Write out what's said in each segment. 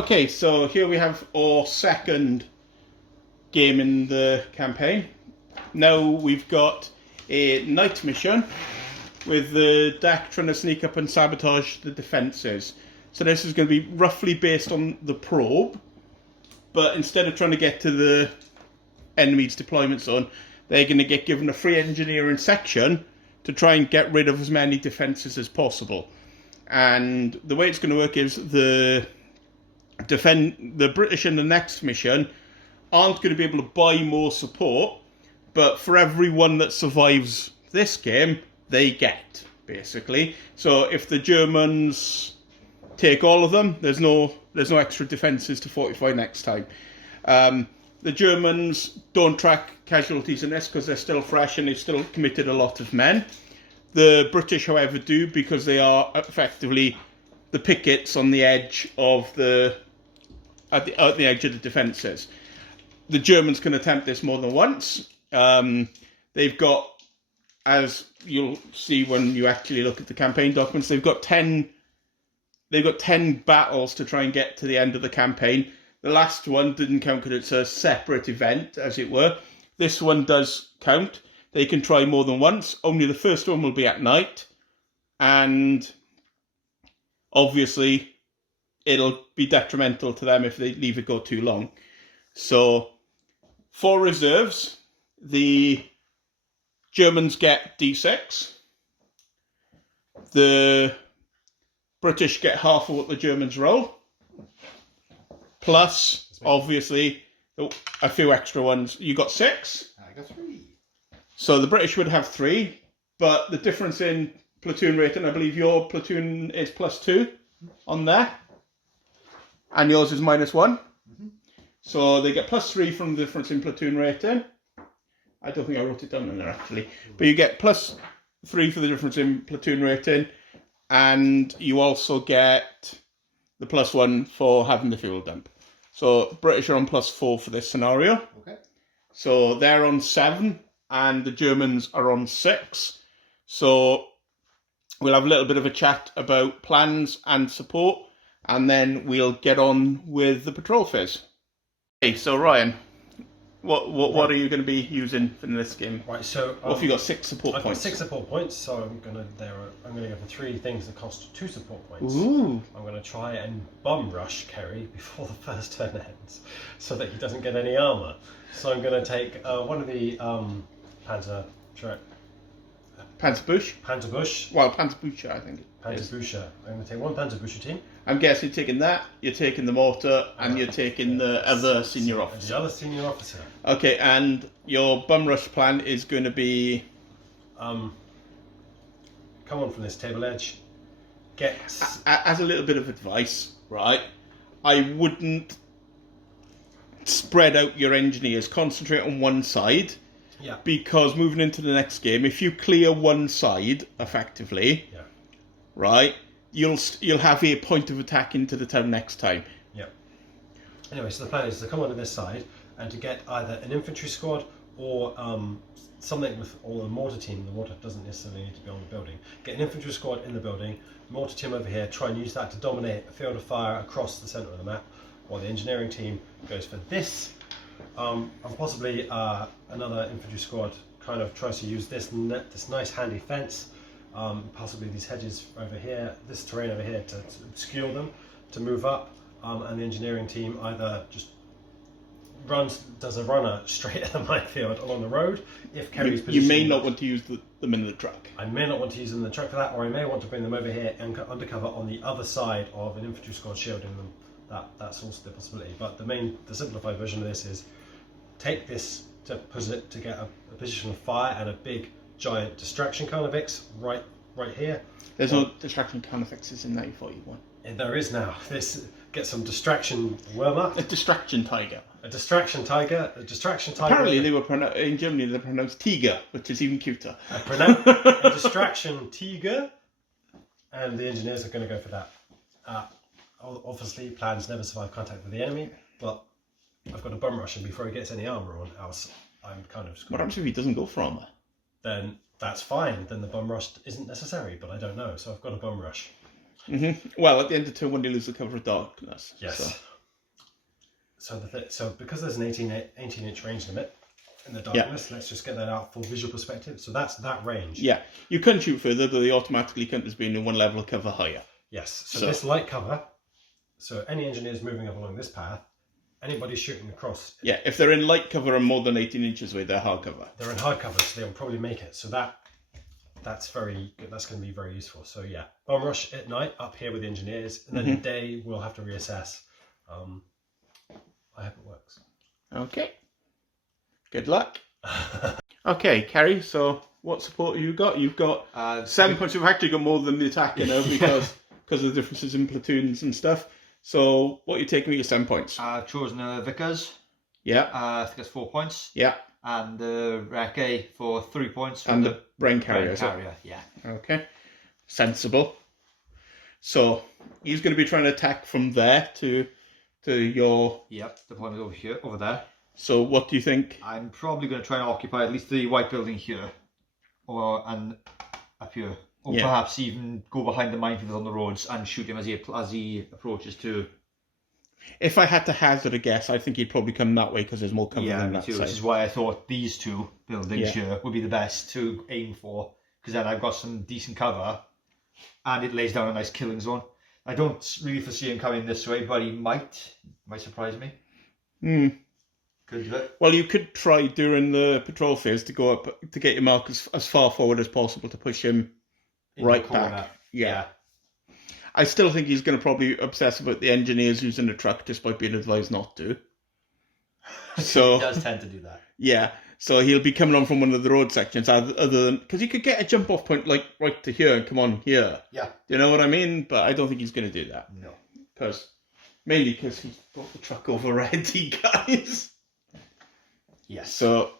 Okay, so here we have our second game in the campaign. Now we've got a night mission with the deck trying to sneak up and sabotage the defences. So this is going to be roughly based on the probe, but instead of trying to get to the enemy's deployment zone, they're going to get given a free engineering section to try and get rid of as many defences as possible. And the way it's going to work is the British in the next mission aren't going to be able to buy more support, but for everyone that survives this game, they get, basically. So if the Germans take all of them, there's no extra defences to fortify next time. The Germans don't track casualties in this because they're still fresh and they've still committed a lot of men. The British, however, do, because they are effectively the pickets on the edge of at the edge of the defences. The Germans can attempt this more than once. They've got, as you'll see when you actually look at the campaign documents, they've got 10 battles to try and get to the end of the campaign. The last one didn't count because it's a separate event, as it were. This one does count. They can try more than once. Only the first one will be at night. And obviously, it'll be detrimental to them if they leave it go too long. So, for reserves, the Germans get D6. The British get half of what the Germans roll. Plus, obviously, a few extra ones. You got 6. I got 3. So the British would have 3, but the difference in platoon rating, I believe your platoon is +2 on there, and yours is -1. Mm-hmm. So they get +3 from the difference in platoon rating. I don't think I wrote it down in there actually, but you get +3 for the difference in platoon rating, and you also get the +1 for having the fuel dump. So British are on +4 for this scenario. Okay. So they're on 7. And the Germans are on 6. So we'll have a little bit of a chat about plans and support, and then we'll get on with the patrol phase. Okay, so Ryan, what are you going to be using for this game? Right, so what have you got? 6 support I've points. got 6 support points, so I'm gonna go for 3 things that cost 2 support points. Ooh. I'm gonna try and bum rush Ceri before the first turn ends, so that he doesn't get any armor. So I'm gonna take one of the Panzerbusch. Well, Panzerbucher, I think. Panzerbucher. I'm going to take one Panzerbucher team. I'm guessing you're taking that, you're taking the mortar, and you're taking the other senior officer. The other senior officer. Okay, and your bum rush plan is going to be... come on from this table edge. Get... As a little bit of advice, right, I wouldn't spread out your engineers, concentrate on one side. Yeah. Because moving into the next game, if you clear one side effectively, yeah, right, you'll have a point of attack into the town next time. Yeah. Anyway, so the plan is to come onto this side and to get either an infantry squad or something with or a mortar team. The mortar doesn't necessarily need to be on the building. Get an infantry squad in the building, mortar team over here. Try and use that to dominate a field of fire across the centre of the map, while the engineering team goes for this. And possibly another infantry squad kind of tries to use this nice handy fence, possibly these hedges over here, this terrain over here to obscure them, to move up, and the engineering team either just does a runner straight at the minefield along the road. If Ceri's position, you may not want to use them in the truck. I may not want to use them in the truck for that, or I may want to bring them over here and undercover on the other side of an infantry squad shielding them. That's also the possibility, but the simplified version of this is take this to get a position of fire and a big giant distraction carnifex right here. There's no distraction carnifexes in 1941. And there is now. Get some distraction wormer. A distraction tiger. A distraction tiger. Apparently, in Germany they're pronounced tiger, which is even cuter. A distraction tiger, and the engineers are going to go for that. Obviously, plans never survive contact with the enemy, but I've got to bum rush him before he gets any armour on, else I'm kind of screwed. What happens if he doesn't go for armour? Then that's fine, then the bum rush isn't necessary, but I don't know, so I've got a bum rush. Mm-hmm. Well, at the end of turn 1 you lose the cover of darkness. Yes. So. So because there's an 18-inch range limit in the darkness, let's just get that out for visual perspective. So that's that range. Yeah, you can shoot further, but they automatically count as being in one level of cover higher. Yes. So this light cover. So any engineers moving up along this path, anybody shooting across. Yeah, if they're in light cover and more than 18 inches away, they're hard cover. They're in hard cover, so they'll probably make it. So that's very good. That's going to be very useful. So yeah, bomb rush at night up here with the engineers, and then day we'll have to reassess. I hope it works. Okay. Good luck. Okay, Ceri, so what support have you got? You've got 7 points. You've actually got more than the attack, you know, because of the differences in platoons and stuff. So what are you taking with your 7 points? I've chosen the Vickers. Yeah. I think it's 4 points. Yeah. And the Recce for 3 points. And the brain carrier. Yeah. Okay. Sensible. So he's going to be trying to attack from there to your... Yep, the point is over there. So what do you think? I'm probably going to try and occupy at least the white building here. And up here. Or perhaps even go behind the minefields on the roads and shoot him as he approaches to... If I had to hazard a guess, I think he'd probably come that way because there's more cover than that too, side. which is why I thought these two buildings here would be the best to aim for, because then I've got some decent cover and it lays down a nice killing zone. I don't really foresee him coming this way, but he might surprise me. Could do it. Well, you could try during the patrol phase to go up to get your mark as far forward as possible to push him right back. Yeah. I still think he's going to probably obsess about the engineers using the truck despite being advised not to. So he does tend to do that. Yeah. So he'll be coming on from one of the road sections other than... Because you could get a jump off point like right to here and come on here. Yeah. Do you know what I mean? But I don't think he's going to do that. No. Mainly because he's brought the truck over ready, guys. Yes. So...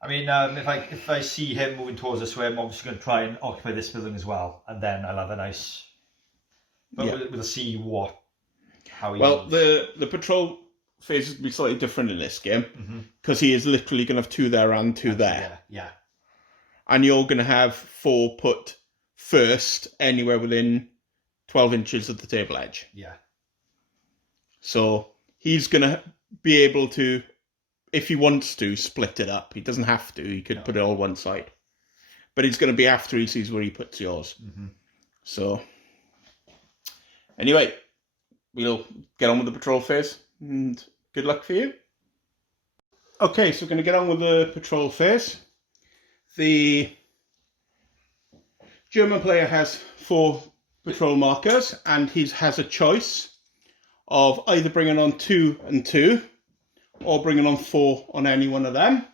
I mean, if I see him moving towards this way, I'm obviously going to try and occupy this building as well, and then I'll have a nice. But we'll see how he. Well, moves. the patrol phase will be slightly different in this game because he is literally going to have 2 there and 2 there. Yeah. And you're going to have 4 put first anywhere within 12 inches of the table edge. Yeah. So he's going to be able to. If he wants to, split it up. He doesn't have to. He could put it all one side. But he's going to be after he sees where he puts yours. So, anyway, we'll get on with the patrol phase. And good luck for you. Okay, so we're going to get on with the patrol phase. The German player has 4 patrol markers. And he has a choice of either bringing on 2 and 2. Or bringing on 4 on any one of them.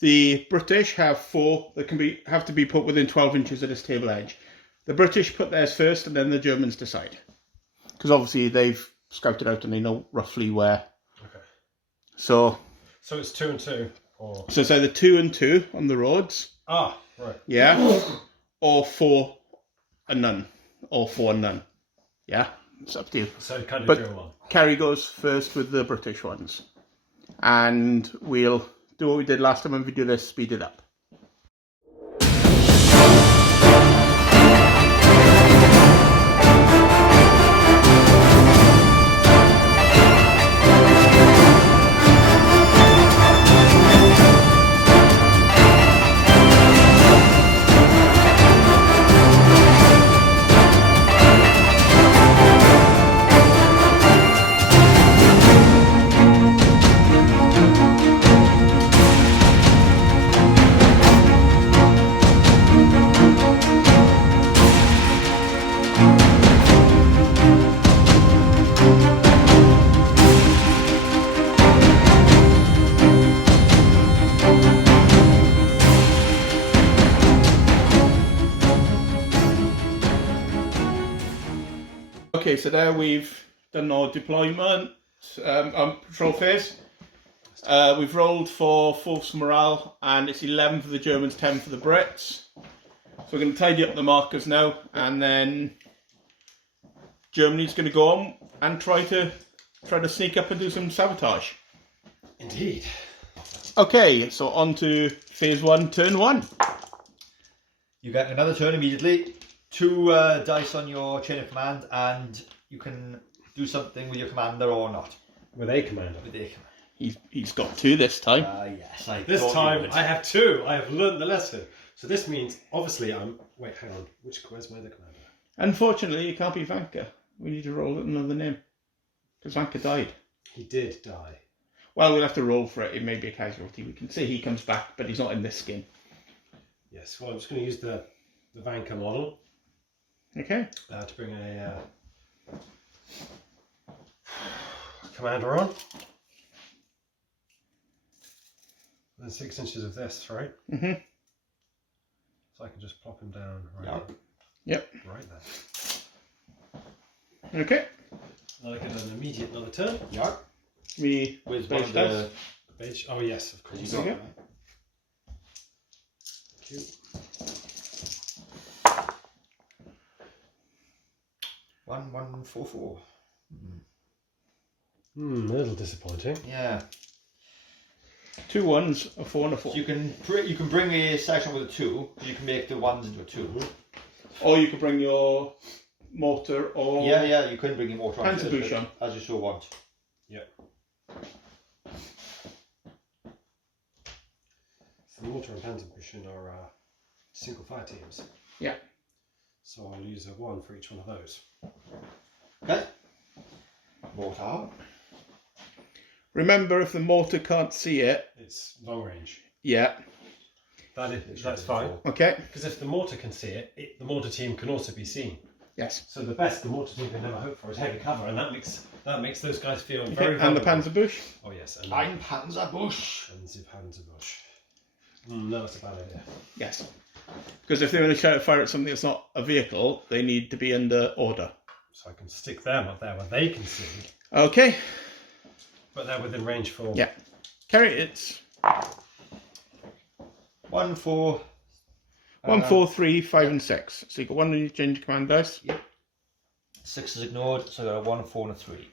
The British have 4 that have to be put within 12 inches of this table edge. The British put theirs first and then the Germans decide. Because obviously they've scouted out and they know roughly where. Okay. So it's 2 and 2? Or... So it's either 2 and 2 on the roads. Ah, right. Yeah. Or 4 and none. Or 4 and none. Yeah. It's up to you. So kind of but do one. Ceri goes first with the British ones. And we'll do what we did last time when we do this, speed it up. Okay, so there we've done our deployment patrol phase. We've rolled for force morale, and it's 11 for the Germans, 10 for the Brits. So we're going to tidy up the markers now, and then Germany's going to go on and try to sneak up and do some sabotage. Indeed. Okay, so on to phase 1, turn 1. You get another turn immediately. 2 dice on your chain of command, and you can do something with your commander or not? With a commander. With their commander. He's got 2 this time. Yes. This time I have 2. I have learned the lesson. So this means, obviously, Wait, hang on. Where's my other commander? Unfortunately, it can't be Vanka. We need to roll another name. Because Vanka died. He did die. Well, we'll have to roll for it. It may be a casualty. We can say he comes back, but he's not in this game. Yes, well, I'm just going to use the Vanka model. Okay. To bring a commander on. And 6 inches of this, right? Mm-hmm. So I can just plop him down Yep. right there. Okay. Now I get another turn. Yeah. We With base one of the... Beige. Oh yes, of course. Okay. Cute. 1144. A little disappointing. Yeah. 2 1s, a 4 and a 4. So you can bring a section with a 2. You can make the 1s into a 2. Or you could bring your mortar or... Yeah. You can bring your mortar on Panzerbush on. as you so want. Yeah. So the mortar and Panzerbush are single fire teams. Yeah. So I'll use a 1 for each one of those. Okay. Mortar. Remember, if the mortar can't see it... It's long range. Yeah. That's fine. Okay. Because if the mortar can see it, the mortar team can also be seen. Yes. So the best the mortar team can ever hope for is heavy cover, and that makes those guys feel Okay. very And the vulnerable. Panzerbush? Oh yes, and Ein Panzerbush. the Panzerbush. No, that's a bad idea. Yes. Because if they're going to try to fire at something that's not a vehicle, they need to be under order. So I can stick them up there where they can see, Okay. but they're within range for... Yeah. Carry it. 1 4. 1, 4, 3, 5 and 6. So you got 1 on your change command dice. Yep. 6 is ignored, so I got a 1, 4 and a 3.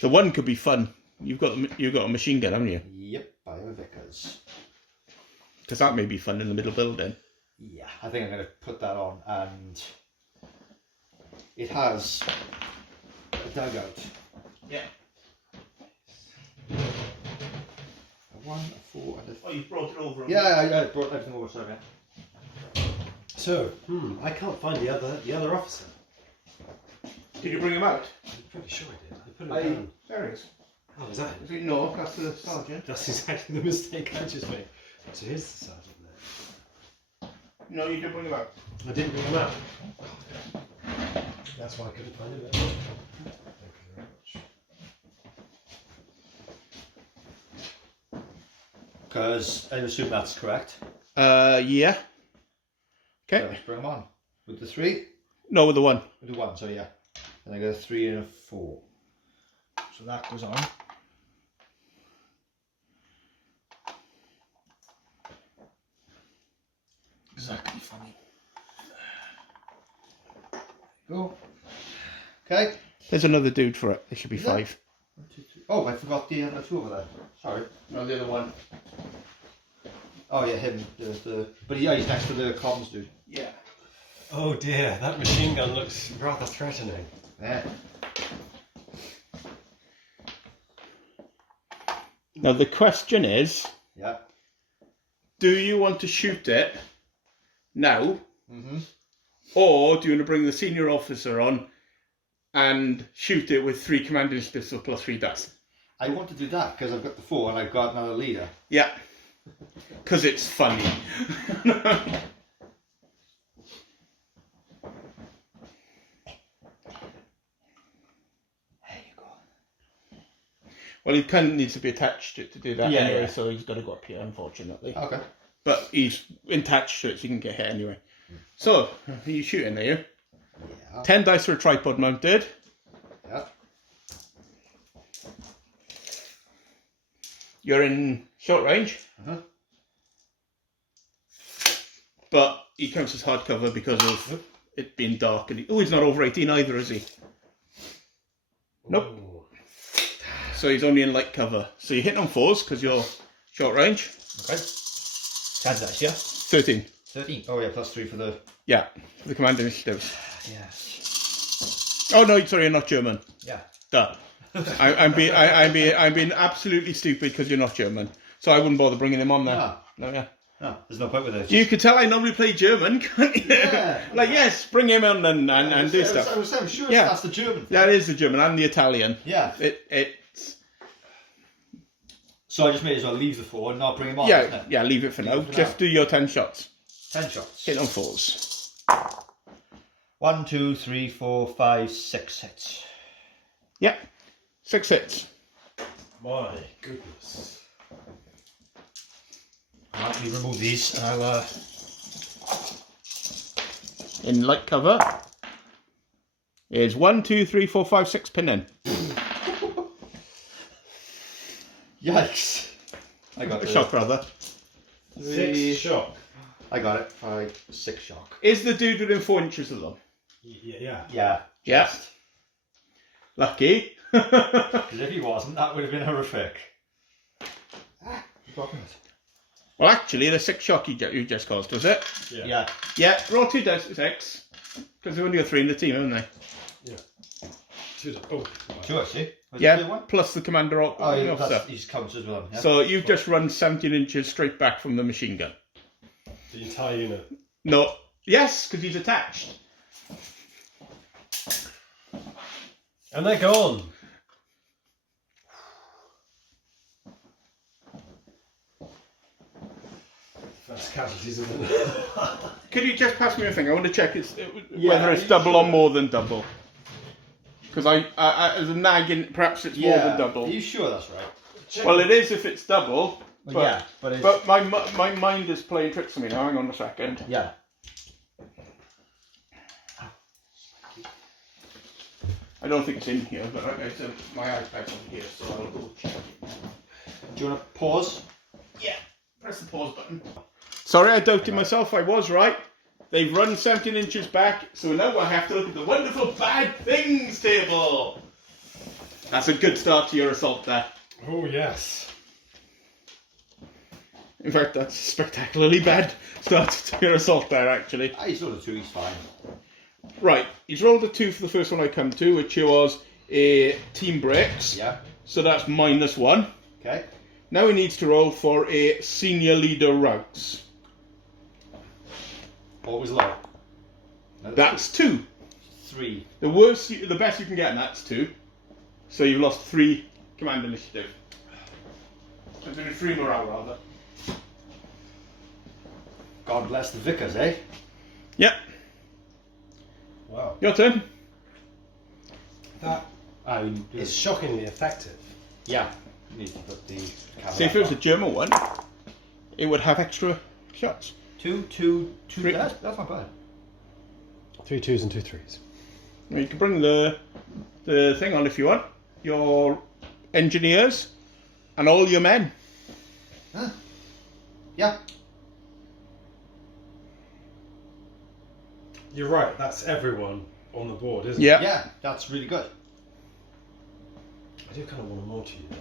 The 1 could be fun. You've got a machine gun, haven't you? Yep, Biovickers. Because that may be fun in the middle building. Yeah, I think I'm going to put that on, and it has a dugout. Yeah. A 1, a 4 and a... Oh, you brought it over. Yeah, I brought everything over, sorry. So, I can't find the other officer. Did you bring him out? I'm pretty sure I did. I put him down. There he is. Oh, is that it? No, that's the sergeant. That's exactly the mistake I just made. So here's the sergeant there. No, you didn't bring him out. I didn't bring him out. That's why I couldn't find him. Thank you very much. Because I assume that's correct. Yeah. So Okay. let's bring them on. With the 3? No, with the 1. With the 1, so yeah. Then I got a 3 and a 4. So that goes on. Exactly funny. Go. Okay. There's another dude for it. There should be Is there? 5. 1, 2, 3. Oh, I forgot the other 2 over there. Sorry. No, the other 1. Oh yeah, him. But yeah, he's next to the comms dude. Yeah. Oh dear, that machine gun looks rather threatening. Yeah. Now the question is, Yeah. do you want to shoot it now, Mhm. or do you want to bring the senior officer on and shoot it with 3 commander's pistol plus 3 dice? I want to do that because I've got the 4 and I've got another leader. Yeah. Because it's funny. There you go. Well, he kind of needs to be attached to it to do that Yeah, anyway, yeah. so he's got to go up here, unfortunately. Okay. But he's attached to it, so he can get hit anyway. So, are you shooting there? Yeah. 10 dice for a tripod mounted. Yeah. You're in short range, Uh-huh. but he counts as hardcover because of it being dark. And he's not over 18 either, is he? Nope. Ooh. so he's only in light cover. So you're hitting on 4s because you're short range. Okay. 10 dice, yeah? 13. 13. Oh yeah, +3 for the... Yeah, for the command initiatives. Yeah. Oh no, sorry, you're not German. Yeah. Duh. I'm being absolutely stupid because you're not German. So I wouldn't bother bringing him on there. Ah. No, yeah. No, there's no point with it. You could tell I normally play German, can't you? Yeah. Like, yes, bring him on and do stuff. I'm sure Yeah. that's the German. That is the German and the Italian. Yeah. It's So I just may as well leave the 4 and not bring him on, isn't it? yeah, leave it for now. for Just do your 10 shots. 10 shots. Hit on 4s. 1, 2, 3, 4, 5, 6 hits. Yep. 6 hits. My goodness. Let me remove these and I'll... In light cover is 1, 2, 3, 4, 5, 6 pin in. Yikes. I got Shock rather. 6 shock. I got it. 5, 6 shock. Is the dude within 4 inches of them? Yeah. Yeah. Yeah. Lucky. Because if he wasn't, that would have been horrific. Well, actually, the 6 shock you just caused, was it? Yeah. Yeah, roll 2 dice for 6. Because we've only got 3 in the team, haven't they? Yeah. 2. Oh. 2 actually. Was it Yeah, 1? plus the commander officer. He just counts as well. Yeah. So you've just run 17 inches straight back from the machine gun. The entire unit. No. Yes, because he's attached. And they're gone. First casualties, isn't it? Could you just pass me a thing? I want to check Yeah, whether it's double or more than double. Because I as a nagging, perhaps it's more than double. Are you sure that's right? Well, it is if it's double. But, yeah, but it's... but my mind is playing tricks on me now. Hang on a second. Yeah. I don't think it's in here, but like I said, my iPad's on here, so I'll go check. Do you want to pause? Yeah, press the pause button. Sorry, I doubted myself. I was right. They've run 17 inches back, so now I have to look at the wonderful bad things table. That's a good start to your assault there. Oh, yes. In fact, that's a spectacularly bad start to your assault there, actually. He's rolled a 2, he's fine. Right, he's rolled a 2 for the first one I come to, which was a team breaks. Yeah. So that's -1. Okay. Now he needs to roll for a senior leader routes. Always low. No, That's 2. 3. The best you can get, and that's 2. So you've lost 3 command initiative. So doing 3 morale rather. God bless the vicars, eh? Yep. Wow. Your turn. That is shockingly effective. Yeah. You need to put the camera See, if it was a back. German one, it would have extra shots. 2. 3. That's not bad. 3 2s and 2 3s. Well, you can bring the thing on if you want. Your engineers and all your men. Huh? Yeah. You're right, that's everyone on the board, isn't Yeah. it? Yeah, that's really good. I do kind of want to more to you, though.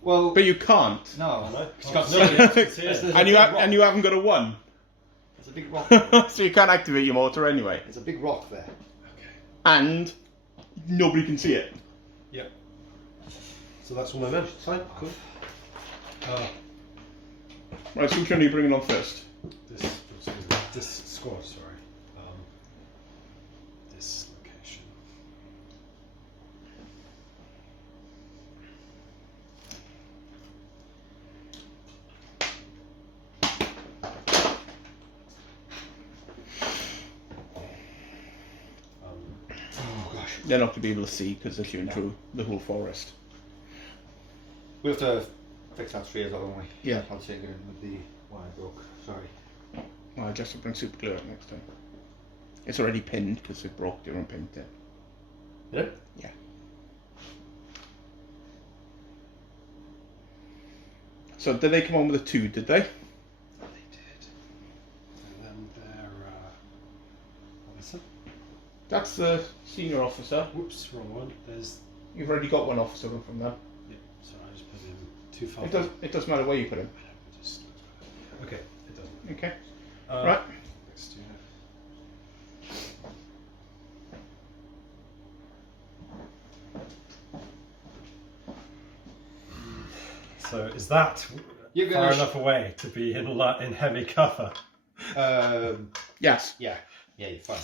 Well, But you can't. no. No, It's got no, it's And you haven't got a 1. There's a big rock. So you can't activate your mortar anyway. There's a big rock there. Okay. And nobody can see it. Yep. So that's all my men. Fine, cool. Right, so which one are you bringing on first? This squad, sorry. This location. Oh gosh. They're not going to be able to see because they're shooting through the whole forest. We have to fix that tree as well, don't we? Yeah. I'll take it in with the one I broke. Sorry. Well, I just have to bring super glue out next time. It's already pinned because it broke. They don't pinned it. Yeah? Yeah. So did they come on with a 2, did they? They did. And then they're... what is it? That's the senior officer. Whoops, wrong one. There's You've already got one officer from there. Yeah, so I just put him too far. It doesn't matter where you put him. Okay, it doesn't. Okay. Right. Let's do that. So is that You're far gonna enough away to be in heavy cover? Yes. Yeah, you're fine.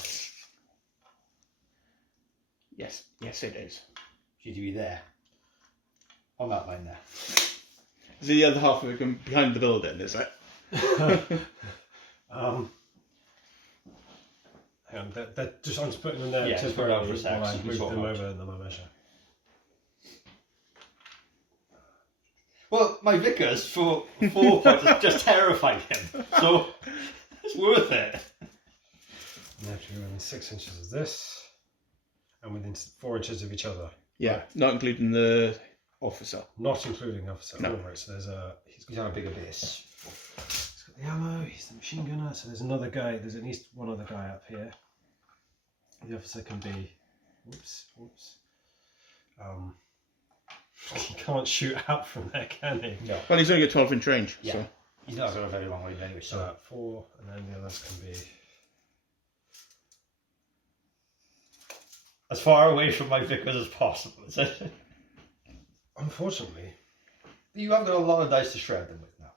Yes. Yes, it is. You need to be there. On that line there. Is the other half of it going behind the building, is it? Hang on, I'm just putting them there Yeah, just put it out temporarily for a sec, while so I you can move sort them them out. over and then I measure. Well, my Vickers for 4 points just terrified him. So it's worth it. And they have to be within 6 inches of this and within 4 inches of each other. Yeah, not including the officer. Not including the officer. No. Oh, right, so there's He's on a bigger base. he's got the ammo, he's the machine gunner, so there's another guy, there's at least one other guy up here. The officer can be, whoops. He can't shoot out from there, can he? No. Well, he's only got 12-inch range. Yeah. So. He's not got a very long range anyway, So so. 4, and then the others can be As far away from my Vickers as possible, is it? unfortunately. You have got a lot of dice to shred them with now.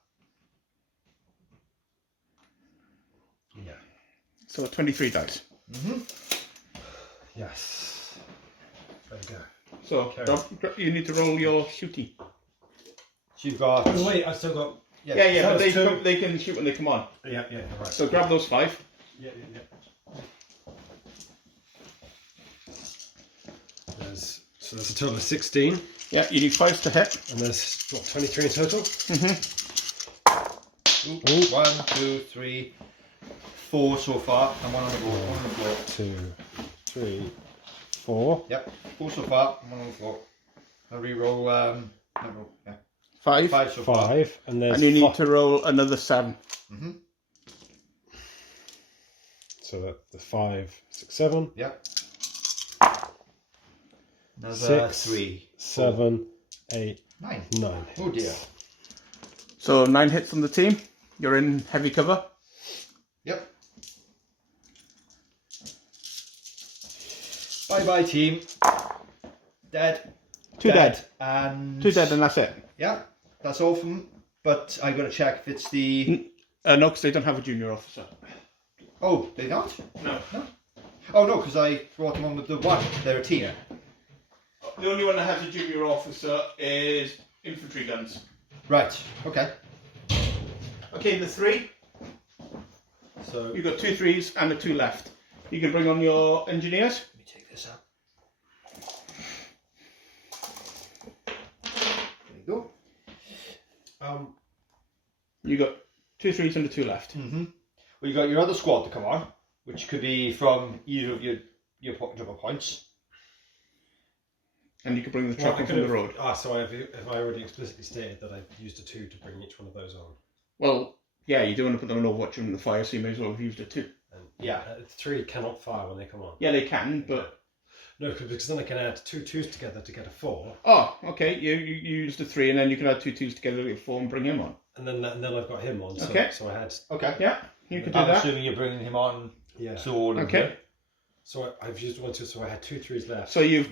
Yeah. So 23 dice. Yes. There we go. So Okay. you need to roll your shooty. So you've got. Oh wait, I've still got. Yeah, that but was two. they can shoot when they come on. Yeah, you're right. So grab those 5. Yeah. There's a total of 16, Yeah, you need 5s to hit. and there's what 23 in total. Ooh, 1, 2, 3, 4 so far, and 1 on the floor. 1 on the floor. 2, 3, 4. Yep, 4 so far, and 1 on the floor. I'll re-roll. Yeah. 5. 5 so far. 5, and there's. And you need to roll another 7. So that the 5, 6, 7. Yep. Another 6, 3, 7, 8, 9. 9. Oh dear. So 9 hits on the team. You're in heavy cover. Yep. Bye bye team. Dead. 2 dead. And 2 dead, and that's it. yeah, that's all from them. But I got to check if it's the. No, because they don't have a junior officer. Oh, they don't. No. Oh no, because I brought them on with the 1. They're a team. The only one that has a junior officer is infantry guns. Right. Okay. Okay, the 3. So You've got 2 3s and a 2 left. You can bring on your engineers. Let me take this out. There you go. You got 2 3s and a 2 left. Well, you got your other squad to come on, which could be from either of your jumper points. And you can bring the truck in from the road. So have I already explicitly stated that I've used a 2 to bring each one of those on? Well, yeah, you don't want to put them in Overwatch in the fire, so you may as well have used a 2. And Yeah. 3 cannot fire when they come on. Yeah, they can, but... No, because then I can add 2 2s together to get a 4. Oh, okay, you used a 3, and then you can add 2 2s together to get a 4 and bring him on. And then I've got him on. So, Okay. So I had. Okay. Yeah, you could do I'm that. assuming you're bringing him on. Yeah. So all of Okay. them. So I've used 1 2, so I had 2 3s left. So you've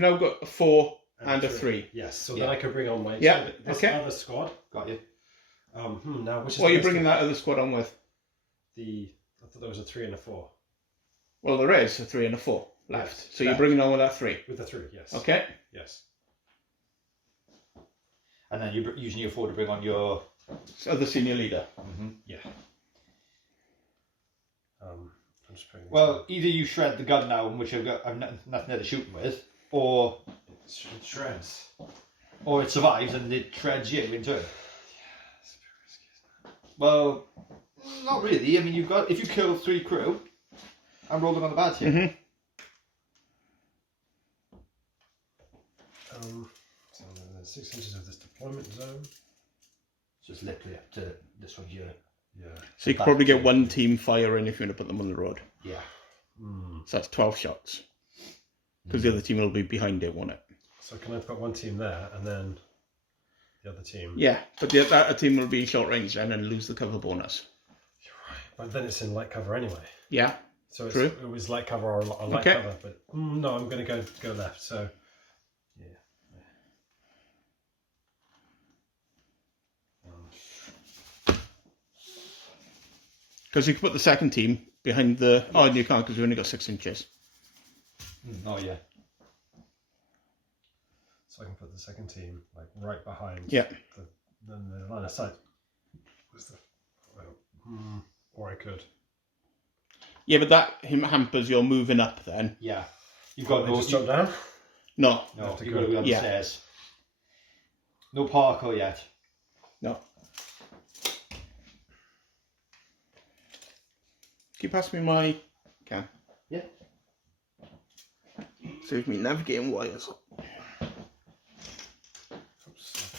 now got a 4 and a 3. Yes. So Yeah. then I can bring on my Yeah, this okay. other squad. Got you. Now which is What are you the bringing best that other squad on with? I thought there was a 3 and a 4. Well, there is a 3 and a 4 left. Yes, So you're left. bringing on with that 3. With the 3, yes. Okay. Yes. And then you're using your 4 to bring on your. So the senior leader. Yeah. I'm just putting. Well, either you shred the gun now, which I've nothing there to shoot them with, or it shreds. it survives and it shreds you in turn. Well, not really. I mean, if you kill 3 crew, I'm rolling on the bad here. So there's 6 inches of this deployment zone. Just literally up to this one here. Yeah. So you could probably get 1 team firing if you want to put them on the road. Yeah. So that's 12 shots. Because the other team will be behind it, won't it? So can I put one team there and then the other team? Yeah, but the other team will be in short range then and lose the cover bonus. You're right. But then it's in light cover anyway. Yeah. So True. It was light cover or light cover, but no, I'm going to go left. So yeah. Because you can put the second team behind the. Oh, you can't because we only got 6 inches. Oh yeah. So I can put the second team like right behind. Yeah. The line of sight. Or I could. Yeah, but that hampers your moving up then. Yeah. You've got Just jump down. No. No, you've got to go down the Yeah. stairs. No parkour yet. No. Can you pass me my can? Yeah. Save me navigating wires. Oops.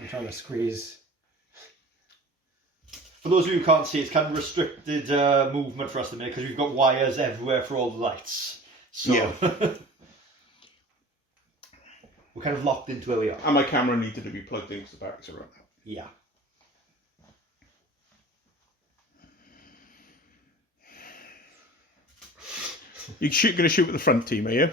I'm trying to squeeze. For those of you who can't see, it's kind of restricted movement for us at the minute because we've got wires everywhere for all the lights. So Yeah. we're kind of locked into where we are. And my camera needed to be plugged in because the batteries are up. Yeah. You're going to shoot with the front team, are you?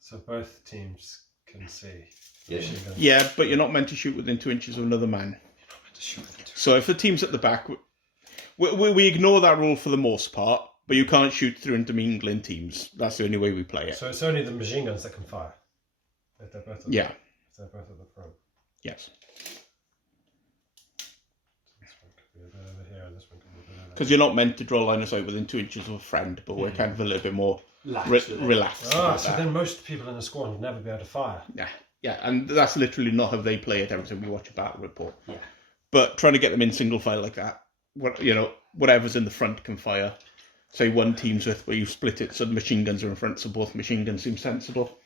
So both teams can see. Yeah. Yeah, but you're not meant to shoot within 2 inches of another man. You're not meant to shoot with it. So if the team's at the back, we ignore that rule for the most part, but you can't shoot through intermingling teams. That's the only way we play it. So it's only the machine guns that can fire. If they're both at Yeah. If they're both at the front. Yes. This one could be a bit over here, and this one could be a bit over Because you're not meant to draw line of sight within 2 inches of a friend, but we're kind of a little bit more relaxed. about so that. then most people in the squad would never be able to fire. Yeah, and that's literally not how they play it every time we watch a battle report. Yeah. But trying to get them in single file like that, whatever's in the front can fire. Say one team's with where you split it so the machine guns are in front, so both machine guns seem sensible.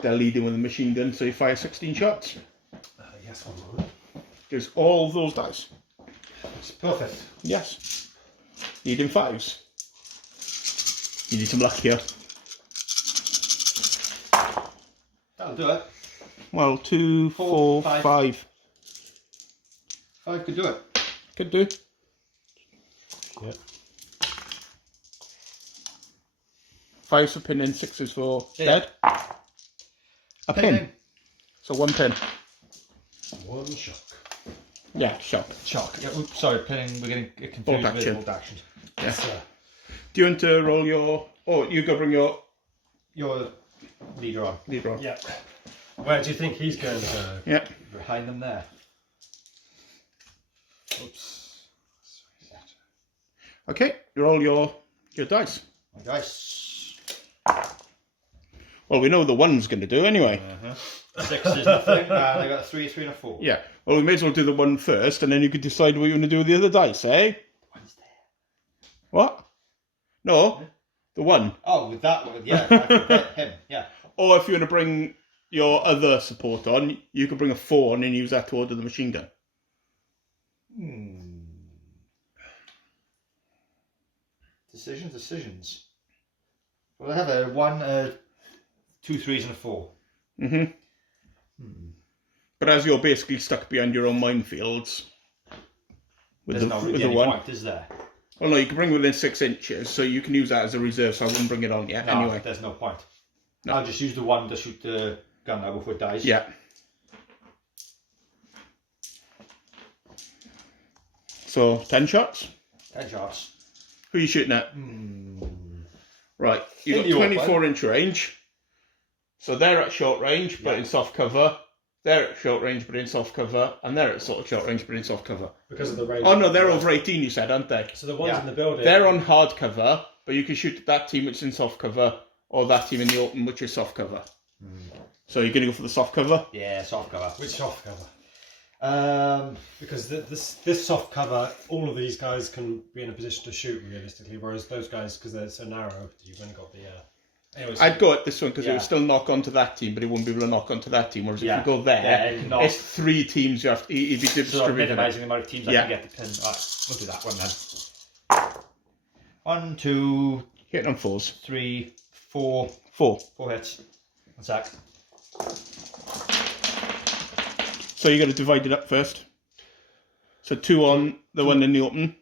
They're leading with a machine gun, so you fire 16 shots. Yes, one moment. Gives all those dice. It's perfect. Yes. Needing 5s. You need some luck here. That'll do it. Well, 2, 4, 5. 5 could do it. Could do. Yeah. 5s for pinning, 6s for Yeah. dead. A pin. So 1 pin. One shock. Yeah, shock. Shock. Yeah, oops, sorry, pinning. We're getting confused Bolt with action. bolt action. Yeah. So, Do you want to roll your... Oh, you go bring your Your leader on. lead roll. yeah. Where do you think he's going to go? Yeah. Behind them there. Oops. Okay, you roll your dice. My dice. Well, we know the 1's going to do anyway. 6 is nothing, and I got a 3, 3 and a 4. Yeah. Well, we may as well do the 1 first, and then you could decide what you want to do with the other dice, eh? One's there. What? No, the 1. Oh, with that one, yeah. I can bet him, yeah. Or if you want to bring your other support on, you could bring a 4 on and use that to order the machine gun. Decisions. Well, I have a 1, 2 3s and a 4. But as you're basically stuck behind your own minefields with There's not with really the any 1. point, is there? Well, no, you can bring within 6 inches, so you can use that as a reserve, so I wouldn't bring it on yet No, anyway. there's no point. No. I'll just use the 1 to shoot the gun now before it dies. Yeah. So, 10 shots? 10 shots. Who are you shooting at? Right, you've In got the 24-inch range. So they're at short range, but in soft cover. They're at short range, but in soft cover. And they're at sort of short range, but in soft cover. Because of the range. Oh, no, they're over 18, you said, aren't they? So the ones Yeah. in the building. They're on hard cover, but you can shoot at that team which is in soft cover, or that team in the open which is soft cover. So you're going to go for the soft cover? Yeah, soft cover. Which soft cover? Because Because this soft cover, all of these guys can be in a position to shoot realistically, whereas those guys, because they're so narrow, you've only got the. Anyways, I'd go at this one because it Yeah. would still knock onto that team, but it wouldn't be able to knock onto that team. Whereas Yeah. if you go there, Yeah, it knocks. it's 3 teams you have to, you'd be so I'm distributing. minimising the amount of teams I Yeah. can get the pin. Right, we'll do that one then. 1, 2, Hitting on 4s. 3, 4. 4. 4 hits. One sec. So you got to divide it up first. So 2 on the one in the open.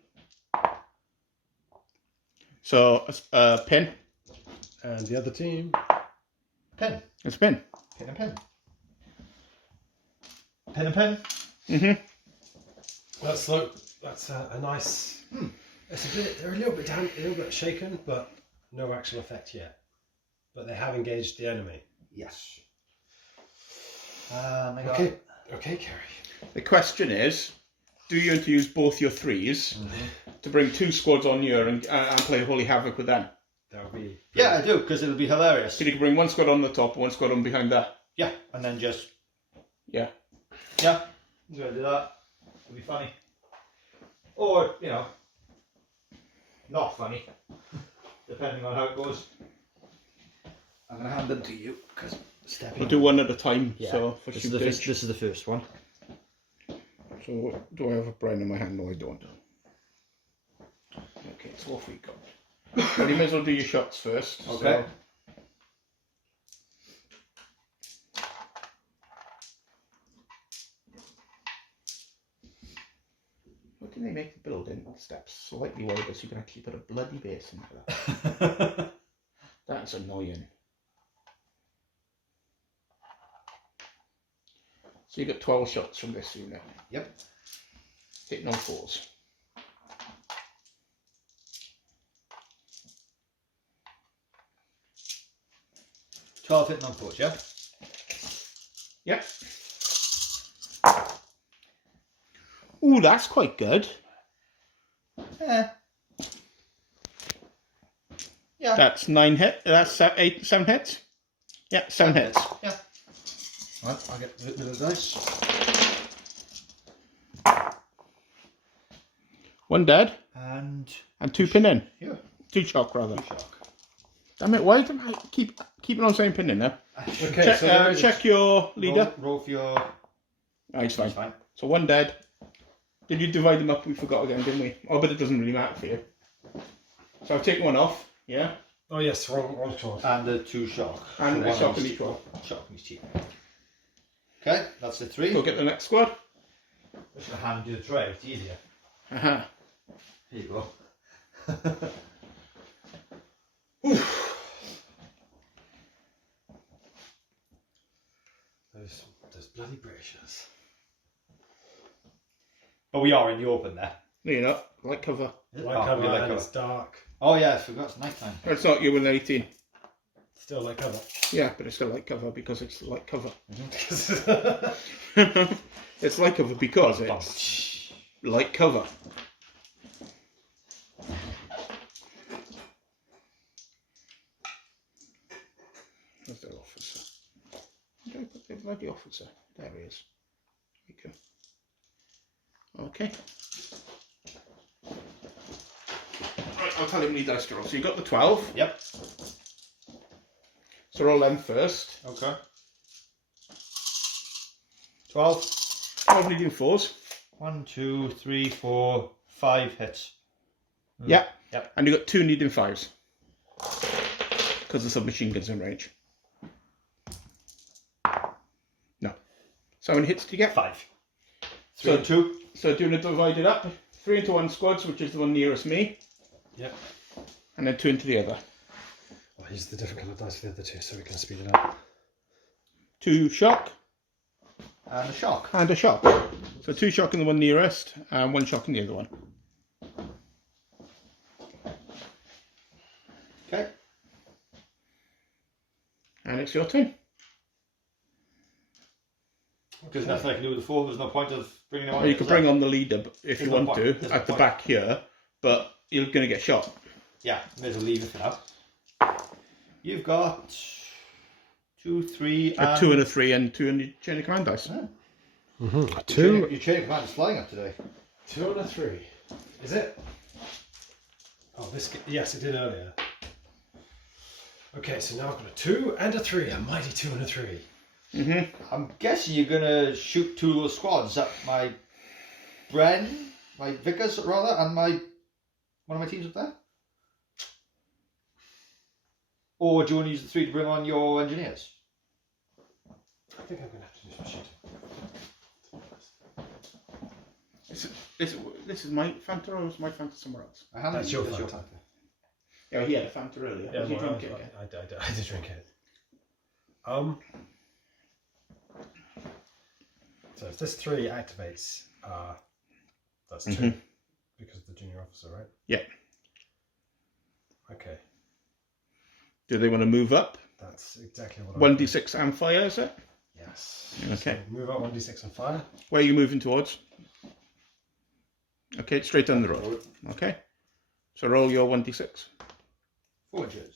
So pin. And the other team. Pin. It's pin. Pin and pin. Pin and pin. Mm-hmm. That's a nice. It's a bit. They're a little bit shaken, but no actual effect yet. But they have engaged the enemy. Yes. Okay, Ceri. The question is, do you want to use both your 3s to bring 2 squads on here and play Holy Havoc with them? That would be. Yeah, I do, because it'll be hilarious. So you can bring 1 squad on the top, 1 squad on behind that. Yeah, and then just... Yeah. Yeah, I'm going to do that. It'll be funny. Or, you know, not funny. Depending on how it goes. I'm going to hand them to you, because... We'll do one at a time. Yeah. So for this shootage. is the first one. So do I have a brain in my hand? No, I don't. Okay, so off we go. Well, you may as well do your shots first. Okay. Why didn't they make the building steps slightly wider so you can actually put a bloody basin for that? That's annoying. So you got 12 shots from this unit. Yep. Hitting on 4s. Hitting on 4s, yeah? Yep. Ooh, that's quite good. Yeah. Yeah. That's 9 hits. That's 7 hits. Yeah, 7 hits. Yeah. Right, I'll get rid of the dice. 1 dead. And 2 pin in. yeah. 2 shock rather. 2 shock. Damn it! Why don't I keep on saying pin in there? Okay, Check your leader. Roll for your... Oh, he's fine. He's fine. So 1 dead. Did you divide them up? We forgot again, didn't we? Oh, but it doesn't really matter for you. So I've taken 1 off. Yeah. Oh yes, wrong shot. And the 2 shock. And So a shock on in each one. Shock in each team. Okay, that's the 3. Go get the next squad. I'm just going to hand you the tray, it's easier. Uh-huh. Here you go. Those bloody Britishers. But we are in the open there. No, you're not. Light cover. Light cover, and it's dark. Oh yeah, I forgot it's night time. It's not you with an 18. Still light cover. Yeah, but it's still light cover because it's light cover. It's light cover because it's light cover. Where's their officer? Where did I put the bloody officer? There he is. There we go. Okay. Right, I'll tell him he dice to roll. So you got the 12. Yep. So roll them first. Okay. 12. 12 leading 4s. 1, 2, 3, 4, 5 hits. Yeah. Yep. And you got 2 needing 5s. Because the submachine guns in range. No. So how many hits did you get? 5. 3 and 2. So do you want to divide it up? 3 into 1 squads, which is the one nearest me. Yep. And then 2 into the other. I'll use the different colour dice for the other 2 so we can speed it up. 2 shock. And a shock. And a shock. So 2 shock in the one nearest, and 1 shock in the other one. Okay. And it's your turn. Because nothing I can do with the 4, there's no point of bringing them on. Or you can bring on the leader if you There's no want point. to, There's at no the point. back here, but you're going to get shot. Yeah, may as well leave it for now. You've got 2, 3, A 2 and a 3 and 2 in your chain of command dice. Mm-hmm. Your chain of command is flying up today. 2 and a 3. Is it? Oh, yes, it did earlier. Okay, so now I've got a 2 and a 3. A mighty 2 and a 3. Mm-hmm. I'm guessing you're going to shoot 2 of those squads at my Bren, my Vickers rather, and one of my teams up there. Or do you want to use the 3 to bring on your engineers? I think I'm going to have to do some shooting. This is my Fanta, or is my Fanta somewhere else? That's your Fanta. Yeah, he had a Fanta earlier. Yeah, Did you well, drink it again? I did drink it. So if this 3 activates, that's 2 because of the junior officer, right? Yeah. Okay. Do they want to move up? That's exactly what 1d6 and fire, is it? Yes. Okay. So move up 1d6 and fire. Where are you moving towards? Okay, straight down the road. Okay. So roll your 1d6. 4 inches.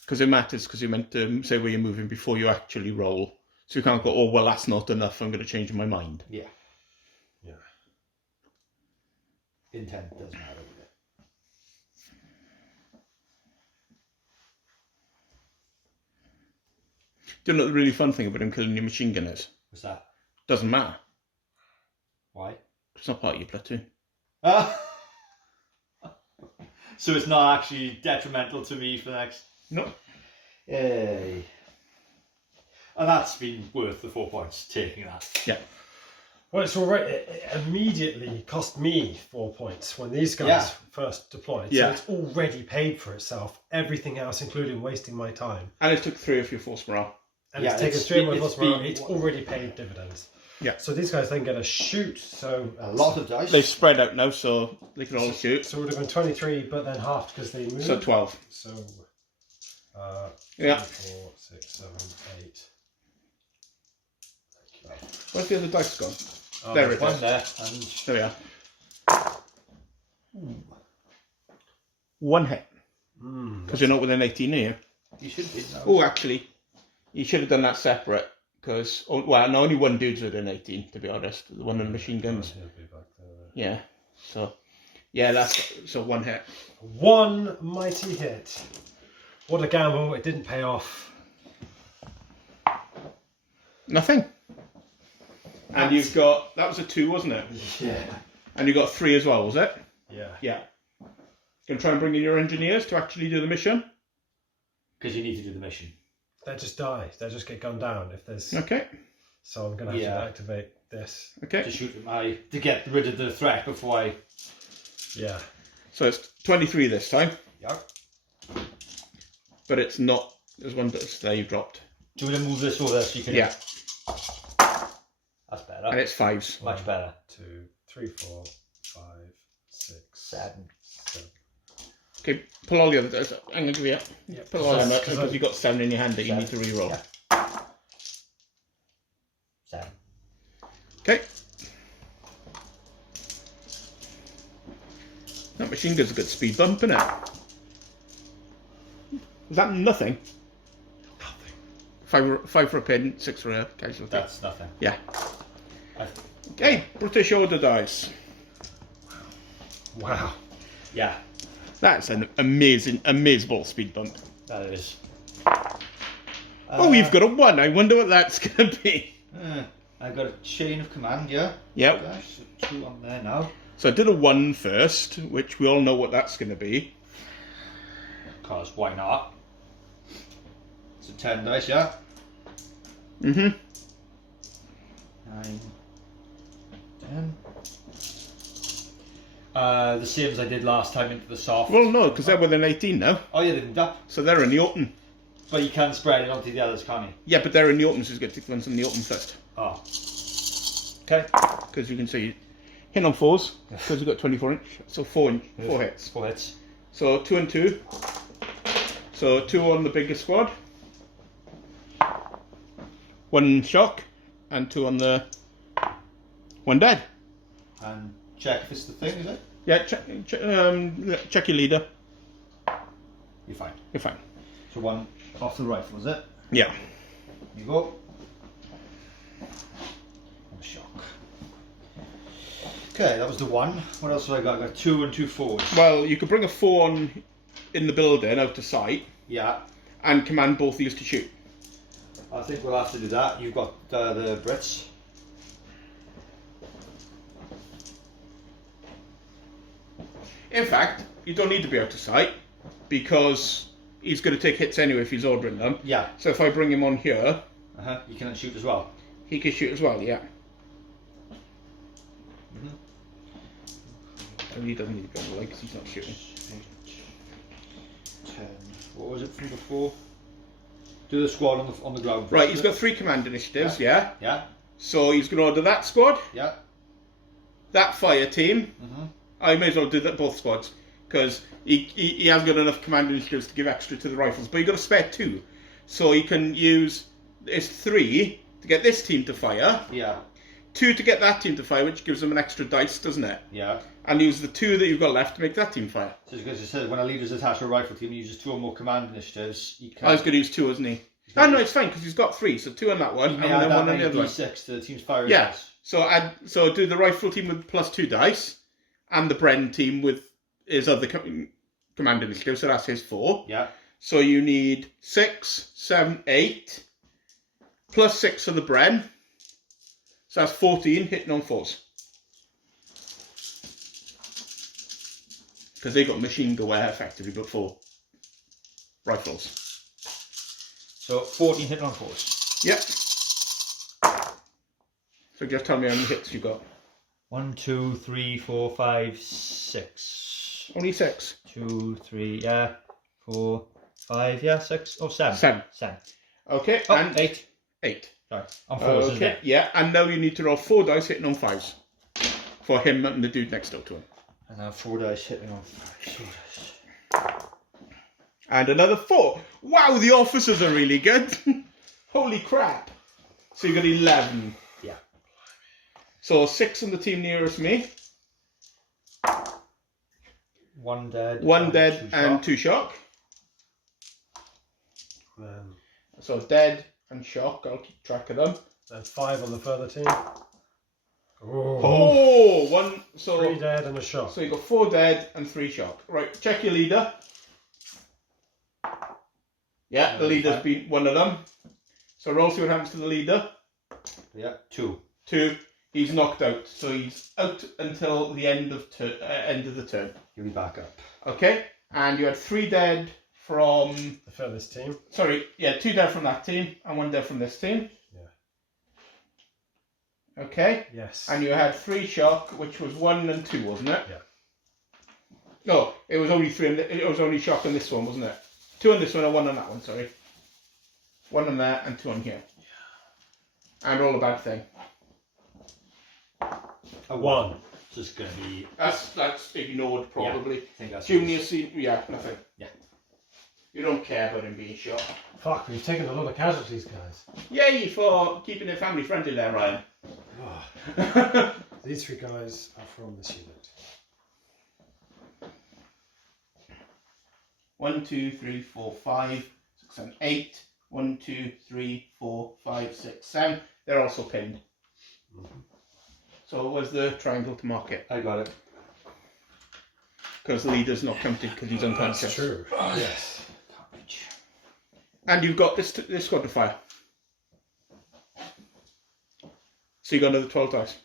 Because it matters, because you meant to say where you're moving before you actually roll. So you can't go, oh, well, that's not enough, I'm going to change my mind. Yeah. Yeah. Intent does matter with it. Do you know what the really fun thing about him killing your machine gun is? What's that? Doesn't matter. Why? It's not part of your platoon. So it's not actually detrimental to me for the next... No. Yay. And that's been worth the 4 points, taking that. Yeah. Well, it's all right. It immediately cost me 4 points when these guys first deployed. Yeah. So it's already paid for itself. Everything else, including wasting my time. And it took 3 of your force morale. And Yeah, it's taken it's 3 of my been- force it's morale. been- It's already paid dividends. Yeah. So these guys then get a shoot. So A lot of dice. They've spread out now, so they can all shoot. So it would have been 23, but then half because they moved. So 12. So, Yeah. 4, 6, 7, 8. Where's the other dice gone? Oh, There it One is. there, and There we are. 1 hit. Because you're not within 18 here. you should be now. Oh, actually, you should have done that separate. Because, well, no, only one dude's within 18, to be honest. The one in the machine guns. He'll be back there. Yeah. So, yeah, that's so 1 hit. One mighty hit. What a gamble! It didn't pay off. Nothing. And you've got, that was a 2, wasn't it? Yeah. And you got 3 as well, was it? Yeah. Yeah. Going to try and bring in your engineers to actually do the mission? Because you need to do the mission. They just die. They just get gunned down if there's. Okay. So I'm gonna have to activate this. Okay. To shoot at to get rid of the threat before I... Yeah. So it's 23 this time, Yeah. but it's not, there's one that's there you've dropped. Do you want to move this over so you can... Yeah. That's better. And it's 5s. Much better. 2, 3, 4, 5, 6, 7. 7. Okay, pull all the other dice. I'm going to give you Yeah. pull all them up Because because you've got 7 in your hand that you need to re-roll. Yeah. 7. Okay. That machine gun's a good speed bump, isn't it? Was that nothing? Nothing. 5 for a pin, 6 for a casualty. That's nothing. Yeah. I- Okay, British Order dice. Wow. Yeah, That's an amazing speed bump. that is. Oh, we've got a 1. I wonder what that's going to be. I've got a chain of command, yeah? Yep. Gosh, so 2 on there now. So I did a 1 first, which we all know what that's going to be. Because why not? So 10 dice, yeah? Mm-hmm. 9, 10. The same as I did last time into the soft. Well, no, because they're within 18 now. Oh, yeah, they moved up. So they're in the open. But you can spread it onto the others, can't you? Yeah, but they're in the open, so you've got to take the ones in the open first. Oh. Okay. Because you can see, hit on 4s, because you've got 24 inch. So 4 hits. 4 hits. So 2 and 2. So 2 on the bigger squad. 1 shock, and 2 on the 1 dead. And check if it's the thing, is it? Yeah, check your leader. You're fine. You're fine. So 1 off the rifle, is it? Yeah. You go. And shock. Okay, that was the 1. What else have I got? I got 2 and 2 forwards. Well, you could bring a 4 on in the building out of sight Yeah. and command both these to shoot. I think we'll have to do that. You've got the Brits. In fact, you don't need to be out of sight because he's going to take hits anyway if he's ordering them. Yeah. So if I bring him on here, You can shoot as well. he can shoot as well, yeah. And he doesn't need to go on the leg because he's not shooting. 10. What was it from before? Do the squad on the ground. Right, he's got 3 command initiatives, yeah? Yeah. So he's going to order that squad, Yeah. that fire team. I may as well do that both squads because he has got enough command initiatives to give extra to the rifles, but you've got to spare 2. So he can use his 3 to get this team to fire, Yeah. 2 to get that team to fire, which gives him an extra dice, doesn't it? Yeah. And use the 2 that you've got left to make that team fire. So because it says when a leader is attached to a rifle team, he uses 2 or more command initiatives. He can. I was going to use 2, isn't he? Oh, no, it's fine because he's got 3, so 2 on that one, He and may then add 1 that on the many other one. d6 to the team's fire Yeah. dice. So do the rifle team with plus 2 dice, and the Bren team with his other command initiative, so that's his 4. Yeah. So you need 6, 7, 8, plus 6 for the Bren. So that's 14 hitting on 4s. Because they got machine gun wear effectively, but 4 rifles. So 14 hit on 4s. Yep. So just tell me how many hits you got. 1, 2, 3, 4, 5, 6. Only 6. 2, 3, yeah. 4, 5, yeah, 6. Oh, 7. 7. 7. Okay, Oh, and 8. 8. Sorry, on 4s, isn't Okay, it? yeah, and now you need to roll 4 dice hitting on 5s. For him and the dude next door to him. And now 4 dice hitting on 5. 4 dice. And another 4. Wow, the officers are really good. Holy crap. So you got 11. Yeah. So 6 on the team nearest me. 1 dead. 1 dead and 2 shock. So dead and shock, I'll keep track of them. And 5 on the further team. Oh, 1. So 3 dead and a shot. So you got 4 dead and 3 shock. Right, check your leader. Yeah, the leader's been one of them. So roll, see what happens to the leader. Yeah, 2. 2. He's knocked out, so he's out until the end of the turn. He'll be back up. Okay, and you had 3 dead from The furthest team. Sorry, yeah, 2 dead from that team and 1 dead from this team. Yeah. Okay. Yes. And you had 3 shock, which was 1 and 2, wasn't it? Yeah. No, it was only 3. It was only shock on this one, wasn't it? 2 on this one and 1 on that one. Sorry. 1 on there and 2 on here. And roll a bad thing. A 1. So it's going to be. That's ignored probably. I think that's Junior scene, yeah, nothing. Yeah. You don't care about him being shot. Fuck, we've taken a lot of casualties, guys. Yay for keeping it family friendly there, Ryan. These 3 guys are from this unit. 1, 2, 3, 4, 5, 6, 7, 8. 1, 2, 3, 4, 5, 6, 7. They're also pinned. So where's the triangle to mark it? I got it. Because the leader's not counted because he's unconscious. That's true. Yes. And you've got this squad to fire. So you got another 12 dice.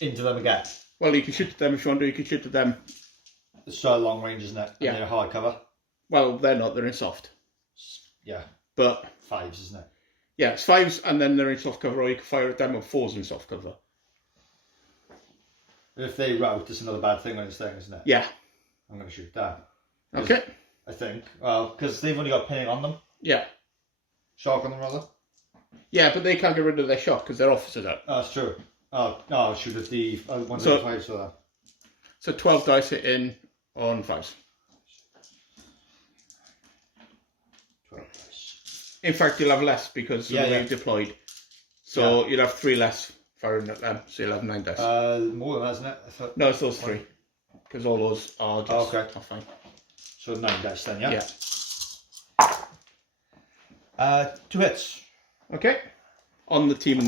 Into them again. Well, you can shoot at them if you want to. You can shoot at them. It's so long range, isn't it? Yeah. And they're hard cover. Well, they're not. They're in soft. Yeah. But 5s, isn't it? yeah, it's 5s and then they're in soft cover, or you can fire at them with 4s in soft cover. If they rout, it's another bad thing on his thing, isn't it? Yeah. I'm going to shoot that. Okay. I think. Well, because they've only got pinning on them. Yeah. Shock on them, rather. Yeah, but they can't get rid of their shock because their officers out. Oh, that's true. Oh, no, I'll shoot at the 1 So- 5 for that. So 12 dice hit in on 5s. 12 dice. In fact, you'll have less because of the way you've deployed. So you'll have 3 less firing at them. So you'll have 9 dice. More than that, isn't it? I thought... No, it's those 3. Because all those are just okay. are fine. So 9 dice then, yeah? Yeah. 2 hits. Okay. On the team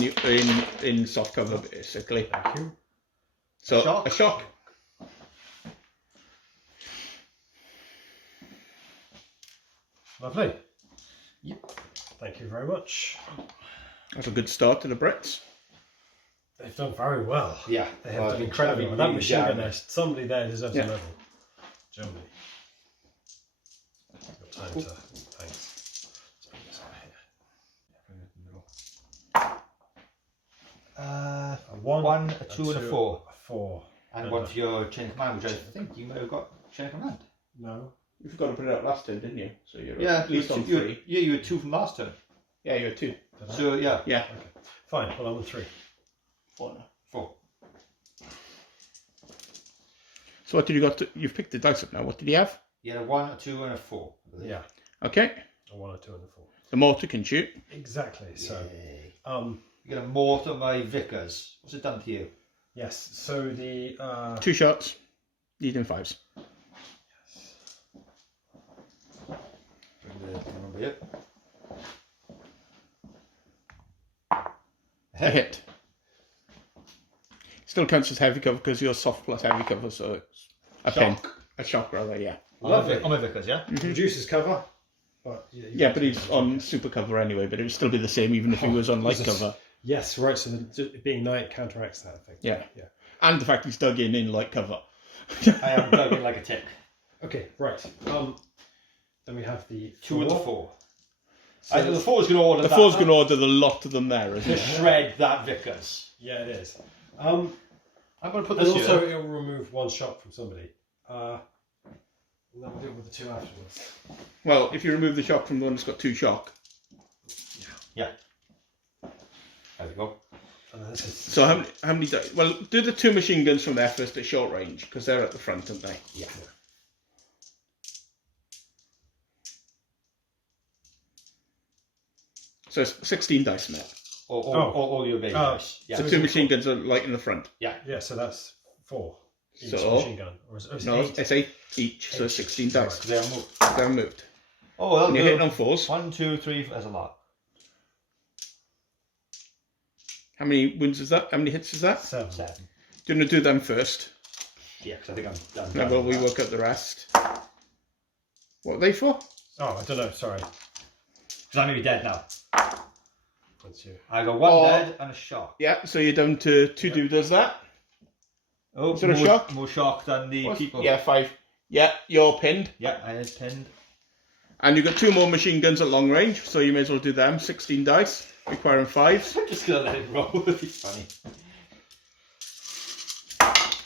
in soft cover, basically. Thank you. So a shock. Lovely. Yep. Thank you very much. That's a good start to the Brits. They've done very well. Yeah. They have done incredibly well. That really machine gun jamming. there, somebody there deserves a medal. Germany. Got time to 1, a 2, and a 4. A 4. And one for your chain of command, which I think you may have got chain of command. No. You forgot to put it out last turn, didn't you? So you're Yeah, at least on 3. You had 2 from last turn. Yeah, you're 2. Did I? So, yeah. Yeah. Okay. Fine. Well, I'm on 3. 4 now. 4. So what did you got? You've picked the dice up now. What did you have? You had a 1, a 2, and a 4. Yeah. Okay. A 1, a 2, and a 4. The mortar can shoot. Exactly. So, Yay. um, You get a mortar by Vickers. What's it done to you? yes. So the 2 shots. Needing 5s. Bring the number here. A hit. Still counts as heavy cover because you're soft plus heavy cover, so it's a pin. A shock rather, yeah. Lovely. On my Vickers, yeah? reduces cover, but Yeah, but he's on super cover anyway, but it would still be the same even if he was on light cover. Yes, right. So being night counteracts that effect. Yeah. Yeah. And the fact he's dug in light cover. I am dug in like a tick. Okay. Right. Then we have the 2 and the 4. I think the 4's going to order The that. 4's going to order the lot of them there, isn't to it? shred that Vickers. Yeah, it is. I'm going to put And this also, here. it will remove 1 shot from somebody. And then we'll deal with the 2 afterwards. Well, if you remove the shock from the one that's got 2 shock. Yeah. There we go. And then this is So how many dice? Well, do the 2 machine guns from there first at short range, because they're at the front, aren't they? Yeah. So it's 16 dice now. All your baby dice. Yeah. So 2 machine guns are light in the front. yeah. So that's 4 each So- machine gun, or is it No, 8? it's 8 each, so 16 dice. They are moved. They're moved. Oh, that'll And you're do. hitting on 4s. 1, 2, 3, that's a lot. How many wounds is that? How many hits is that? 7. 7. Do you want to do them first? Yeah, because I think I'm Now done. while we work out the rest. What are they for? Oh, I don't know. Sorry. Because I'm going to be dead now. That's you. I got 1 Oh. dead and a shock. Yeah, so you're down to 2 does that. Oh, Is there a shock? More shock than the people. Yeah, 5. Yeah, you're pinned. Yeah, I had pinned. And you've got 2 more machine guns at long range, so you may as well do them. 16 dice, requiring 5s. I'm just going to let it roll. It's funny.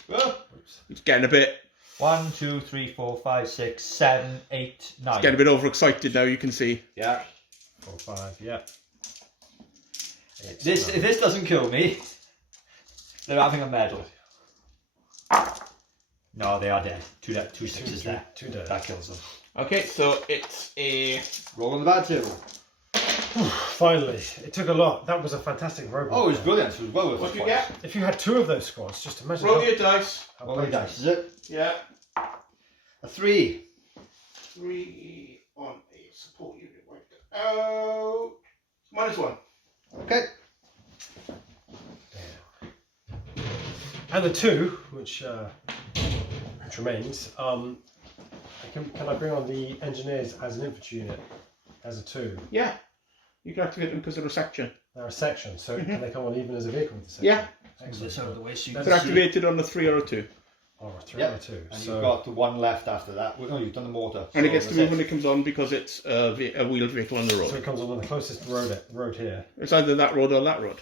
Well, It's getting a bit 1, 2, 3, 4, 5, 6, 7, 8, 9. getting a bit overexcited now, you can see. Yeah. 4, 5. Yeah. If this doesn't kill me, they're having a medal. No, they are dead. 2 sixes there. 2 dead. That kills them. Okay, so it's a... Roll on the bad table. Finally, it took a lot. That was a fantastic robot. Oh, it was brilliant. It was well worth What it. do you get? If you had 2 of those squads, just imagine. Roll how- your dice. how Roll the potent- dice, is it? Yeah. A 3. 3 on a support unit wiped out. -1. Okay. And the 2, which remains. Can I bring on the engineers as an infantry unit as a 2? Yeah. You can activate them because they're a section. They're a section, so can they come on even as a vehicle with the section? Yeah. Move this out of the way so you That's can They're see. activated on a 3 or a 2. Or a 3 Yep. or a 2. And So you've got the 1 left after that. Well, no, you've done the mortar. And it gets to that's move when it comes on because it's a wheeled vehicle on the road. so it comes on the closest road here. It's either that road or that road.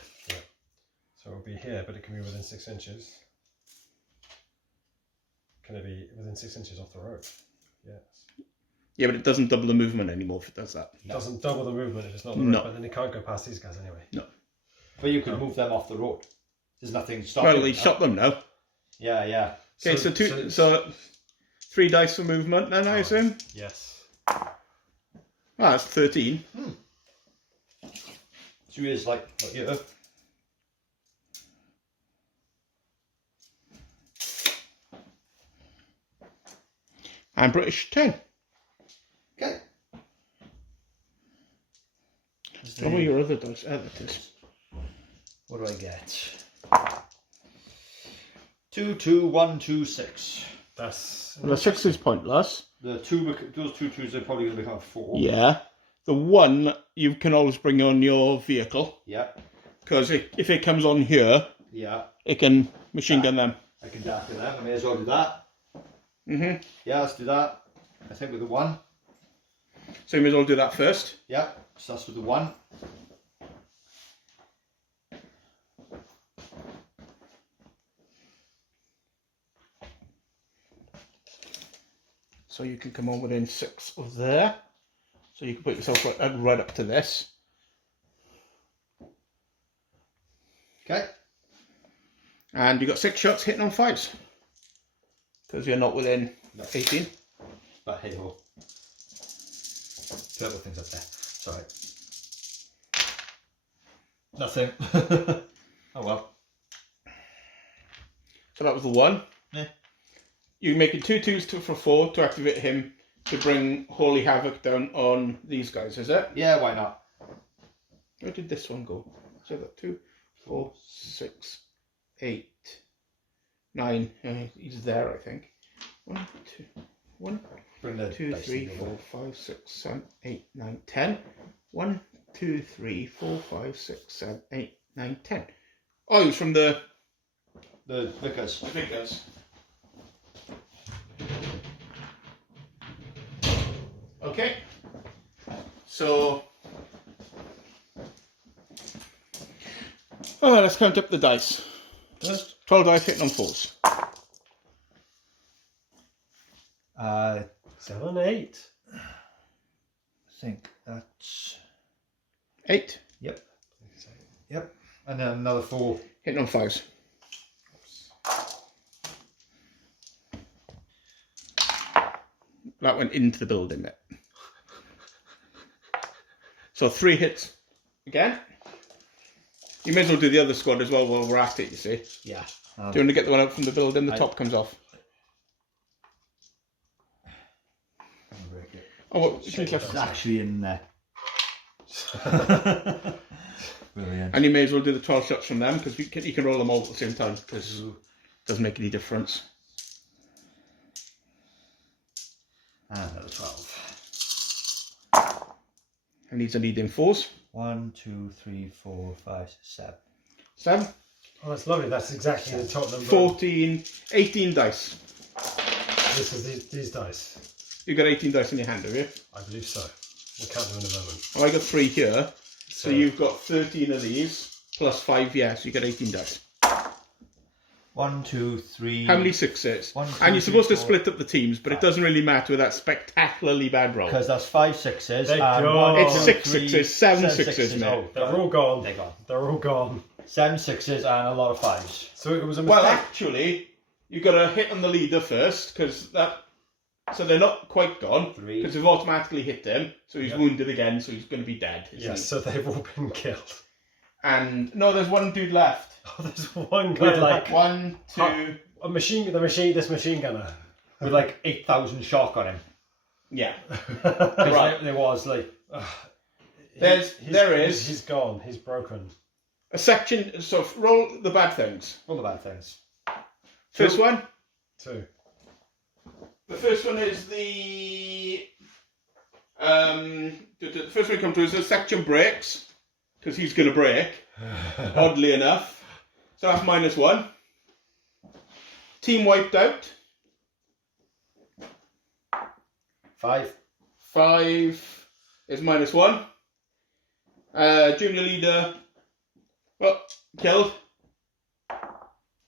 So it'll be here, but it can be within 6 inches. Can it be within 6 inches off the road? Yes. Yeah, but it doesn't double the movement anymore if it does that. It doesn't double the movement if it's not on the No. road, but then it can't go past these guys anyway. But you can move them off the road. There's nothing stopping Well, he that. shot them now. Yeah, yeah. Okay, so 3 dice for movement then, I assume? Yes. Ah, that's 13. So he is like, yeah. And British 10. Okay. What were your other dice? Editors. What do I get? 2, 2, 1, 2, 6. That's Well, the 6 is pointless. Those 2 twos are probably going to become 4. Yeah. The 1 you can always bring on your vehicle. Yeah. Because if it comes on here, Yeah. it can machine gun them. I can darken them. I may as well do that. Mm-hmm. Yeah, let's do that. I think with the 1. So you may as well do that first. Yeah. So that's with the 1. So you can come on within 6 of there. So you can put yourself right up to this. Okay. And you've got 6 shots hitting on 5s. Because you're not within 18. But hey ho. Purple things up there. Sorry. Nothing. Oh well. So that was the 1. Yeah. You make it 2 2s for 4 to activate him to bring Holy Havoc down on these guys, is it? Yeah, why not? Where did this one go? So that 2, 4, 6, 8, 9. He's there, I think. 1, 2, 1, Bring the 2, dice 3, in 4, 5, 6, 7, 8, 9, 10. 1, 2, 3, 4, 5, 6, 7, 8, 9, 10. Oh, he was from the Vickers. Vickers. Okay. So, let's count up the dice. 12 dice hitting on 4s. 7, 8. I think that's 8 yep. And then another 4. hitting on 5s. That went into the building there. So 3 hits again. You may as well do the other squad as well while we're at it, you see. Yeah. Do you want to get the one out from the building? The top comes off. Break it. Oh, what? It's actually in there. Brilliant. And you may as well do the 12 shots from them because you can roll them all at the same time because it doesn't make any difference. And another 12. And these are leading 4s. 1, 2, 3, 4, 5, 7. 7. Oh, that's lovely. That's exactly the top number. 14, 18 dice. This is these dice. You've got 18 dice in your hand, have you? I believe so. We'll count them in a moment. Well, I got 3 here. So you've got 13 of these plus 5, yeah, so you got 18 dice. 1, 2, 3. How many 6s? 1, 2, And you're 3, supposed to 4, split up the teams, but it doesn't really matter with that spectacularly bad roll. Because that's 5 6s. They and go. 1, It's 2, 6 3, 6s, 7 7 6s, mate. Oh, they're all gone. They're gone. They're all gone. 7 6s and a lot of 5s. So it was a mistake. Well, actually, you've got to hit on the leader first, because that... So they're not quite gone, 3. because we've automatically hit him, so he's wounded again, so he's going to be dead. isn't Yes, he? so they've all been killed. And, no, there's one dude left. Oh, there's one guy like 1, 2... this machine gunner. With like 8,000 shock on him. Yeah. Because Right. there was like... He's gone. He's broken. A section... So, roll the bad things. all the bad things. First one. 2. The first one is the... the first one comes to is the section breaks, because he's going to break, oddly enough. So that's -1. Team wiped out. 5. 5 is -1. Junior leader, killed,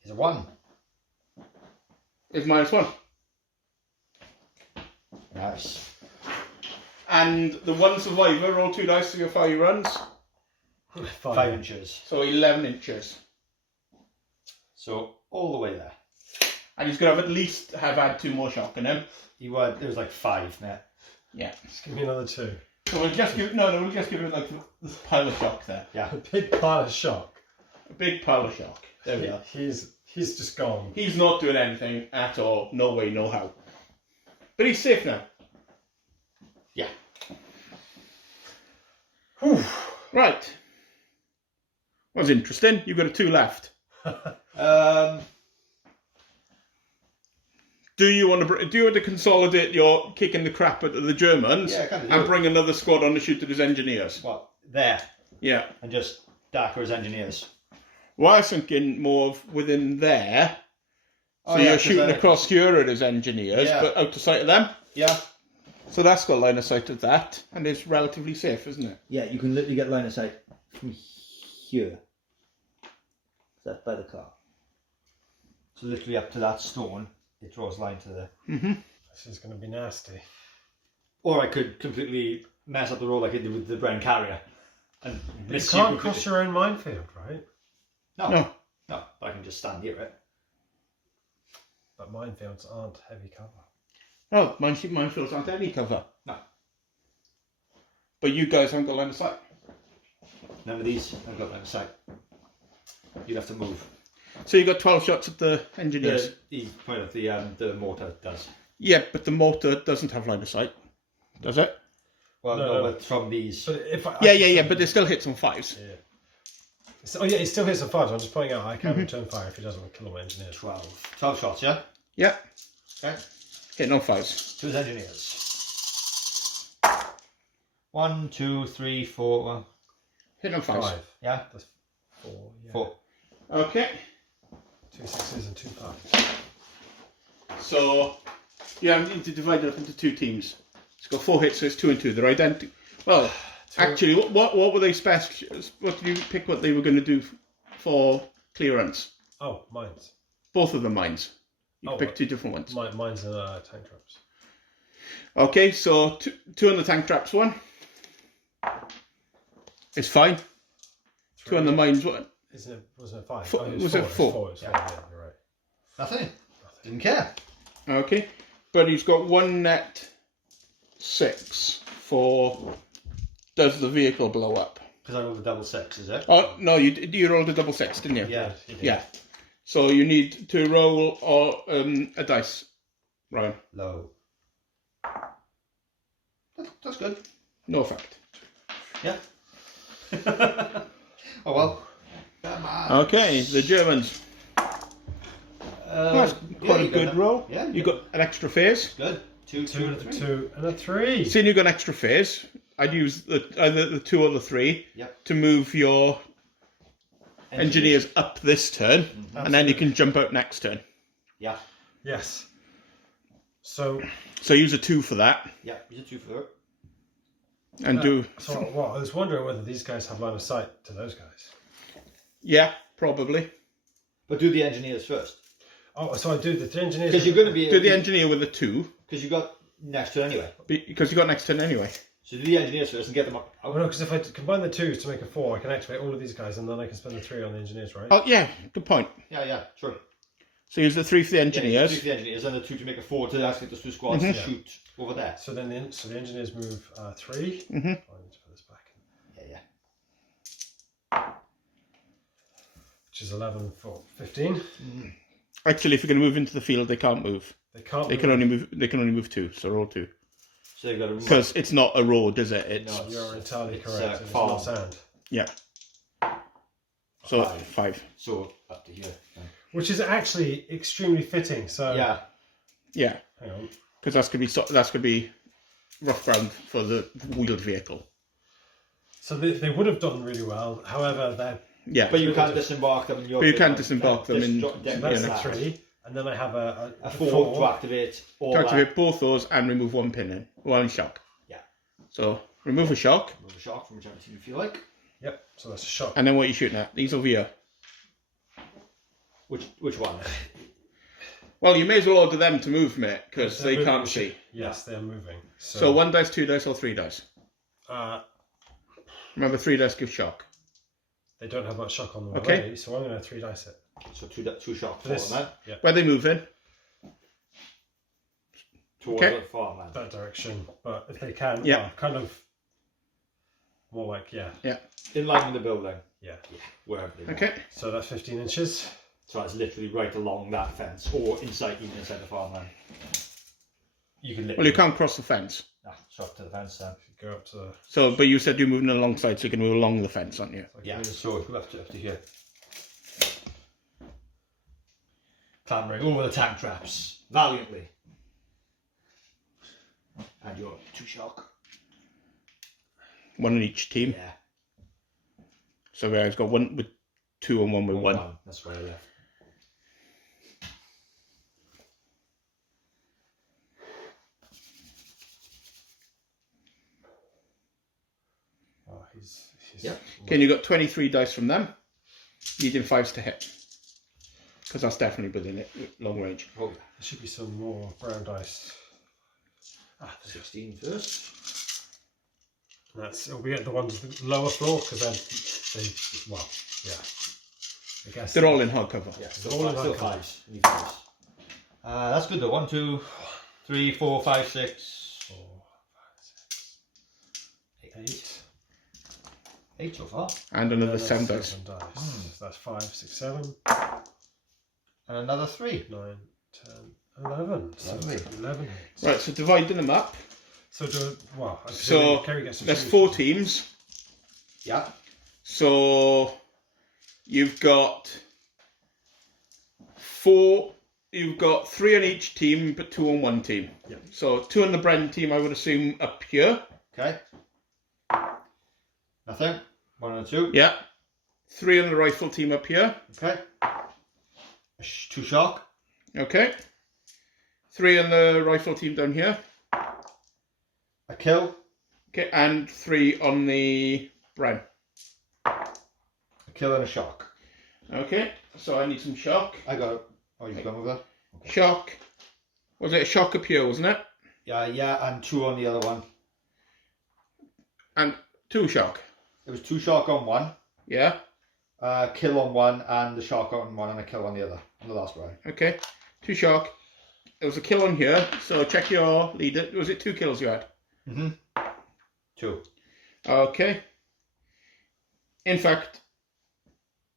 Is a 1. is -1. Nice. And the one survivor, roll 2 dice to your 5 runs. 5 inches. So 11 inches. So all the way there. And he's going to at least have had 2 more shock in him. There was like 5 there. Yeah. Just give me another 2. So we'll just give we'll just give him like this pile of shock there. Yeah. A big pile of shock. A big pile of shock. There we are. He's just gone. He's not doing anything at all. No way, no how. But he's safe now. Yeah. Whew. Right. Was interesting. You've got a 2 left. Do you want to consolidate your kicking the crap out of the Germans Yeah, I kinda do. and bring another squad on to shoot at his engineers? Well, there. Yeah. And just darker as engineers. Well, I was thinking more of within there. So Oh, yeah, you're 'cause shooting then- across here at his engineers, Yeah. but out of sight of them. Yeah. So that's got line of sight of that, and it's relatively safe, isn't it? Yeah, you can literally get line of sight from here. That's by the car. So literally up to that stone, it draws line to the... This is going to be nasty. Or I could completely mess up the roll like I did with the Bren Carrier. And You can't cross your own minefield, right? No, but I can just stand here, right? But minefields aren't heavy cover. Oh, minefields aren't any cover. No. But you guys haven't got line of sight. None of these I've got line of sight. You'd have to move. So you got 12 shots at the engineers. The mortar does. Yeah, but the mortar doesn't have line of sight, does it? Well, No. but from these. But if But it still hits on 5s. Yeah. It still hits on 5s. I'm just pointing out I can return fire if he doesn't kill all my engineers. 12 shots, yeah? Yeah, Okay. hitting on 5s. To his engineers. 1, 2, 3, 4. Hitting on 5s. 5. Yeah? That's 4. Yeah. 4. Okay. 2 6s and 2 5s. So you need to divide it up into 2 teams. It's got 4 hits, so it's 2 and 2. They're identical. Well, actually, what were they special? What did you pick? What they were going to do for clearance? Oh, mines. Both of them mines. You Oh, pick 2 different ones. Mines and tank traps. Okay, so 2 on the tank traps one. It's fine. 2 on the mines one. Wasn't it 5? Four- It was it 4? It was 4, yeah, you're right. Nothing. Didn't care. Okay, but he's got 1 net 6 for does the vehicle blow up? Because I rolled a double 6, is it? Oh no, you rolled a double 6, didn't you? Yeah. Yeah. So you need to roll a dice, Ryan. Low. That's good. No effect. Yeah. Oh well. Come on. Okay, the Germans. That's quite a good roll. Yeah. You got an extra phase. Good. 2, 2, and a 3. 2 and a 3. Seeing you got an extra phase, I'd use either the 2 or the 3 Yep. to move your engineers up this turn, and then you can jump out next turn. Yeah. Yes. So use a 2 for that, Yeah. Use a 2 for it. and do. So I was wondering whether these guys have line of sight to those guys. Yeah, probably. But do the engineers first. Oh, so I do the engineers. Because you're going to be. Do the engineer with a 2, Because you got next turn anyway. because you got next turn anyway. So do the engineers first and get them up. Oh no, because if I combine the 2s to make a 4, I can activate all of these guys, and then I can spend the 3 on the engineers, right? Oh yeah, good point. Yeah, true. So use the 3 for the engineers. Yeah, 2 for the engineers and the 2 to make a 4 to activate those 2 squads to shoot over there. So then the engineers move 3. Mhm. I need to put this back in. Yeah. Which is 11 for 15. Actually, if you're going to move into the field, they can't move. They can't. They can only move. They can only move 2. So roll 2. So you've got to Because it's not a road, is it? It's No. You're entirely It's, correct. It's farm. not sand. yeah. So 5. 5. So up to here. Which is actually extremely fitting. So Yeah. Yeah, hang on. because that's gonna be rough ground for the wheeled vehicle. So they would have done really well. However, they're Yeah, But you can't disembark them in your But you field. can't disembark them in- so that's a 3, and then I have a 4 to activate all to that. activate both those and remove 1 pin in, 1 shock. Yeah. So remove a shock, Remove a shock from whichever team you feel like. Yep. So that's a shot. and then what are you shooting at? These over here. Which one? Well, you may as well order them to move, mate, because They're they moving. can't see. Yes, they're moving. So 1 dice, 2 dice, or 3 dice. Remember, 3 dice give shock. They don't have much shock on them Okay. already, so I'm going to 3 dice it. So 2 shock For for this, them yeah, Where they move in. towards Okay. the farmland. that direction. But if they can, Yeah. kind of more like, yeah. In line with the building. Yeah. Wherever they want. Okay. So that's 15 inches. So that's literally right along that fence, or even inside the farmland. You can literally. Well, you can't cross the fence. So up to the fence then. Go up to the. So, but you said you're moving alongside, so you can move along the fence, aren't you? Yeah. So go up to here. Clambering over the tank traps valiantly. And your 2 shock. 1 on each team. Yeah. So guys got 1 with 2 and 1 with 1. That's where I left. Oh, he's Yep. Okay, and you got 23 dice from them. Needing 5s to hit. Because that's definitely within it, long range. Oh, There should be some more brown dice. The 16 first. It'll be at the ones with the lower floor because well, yeah. I guess They're all in hardcover. Yeah, all in still hardcover. fives. You need fives. That's good though. 1, 2, 3, 4, 5, 6. 4, 5, 6, 8. 8 so far. And another That's 7 dice. 7 dice. So that's 5, 6, 7, And another 3. 9, 10, 11. So Lovely. 11. Right, so dividing them up. So I So presume Ceri gets to there's choose. 4 teams. Yeah. So you've got 4. You've got 3 on each team, but 2 on one team. Yep. So 2 on the Bren team, I would assume, up here. Okay. Nothing. 1 and 2. Yeah. 3 on the rifle team up here. Okay. 2 shock. Okay. 3 on the rifle team down here. A kill. Okay, and 3 on the Bren. A kill and a shock. Okay, so I need some shock. I got it. Oh, you've gone with that? Okay. Shock. Was it a shock up here, wasn't it? Yeah, and 2 on the other one. And 2 shock. It was 2 shock on one, Yeah. kill on one, and the shock on one, and a kill on the other. On the last round. Okay. 2 shock. There was a kill on here, so check your leader. Was it 2 kills you had? 2. Okay. In fact,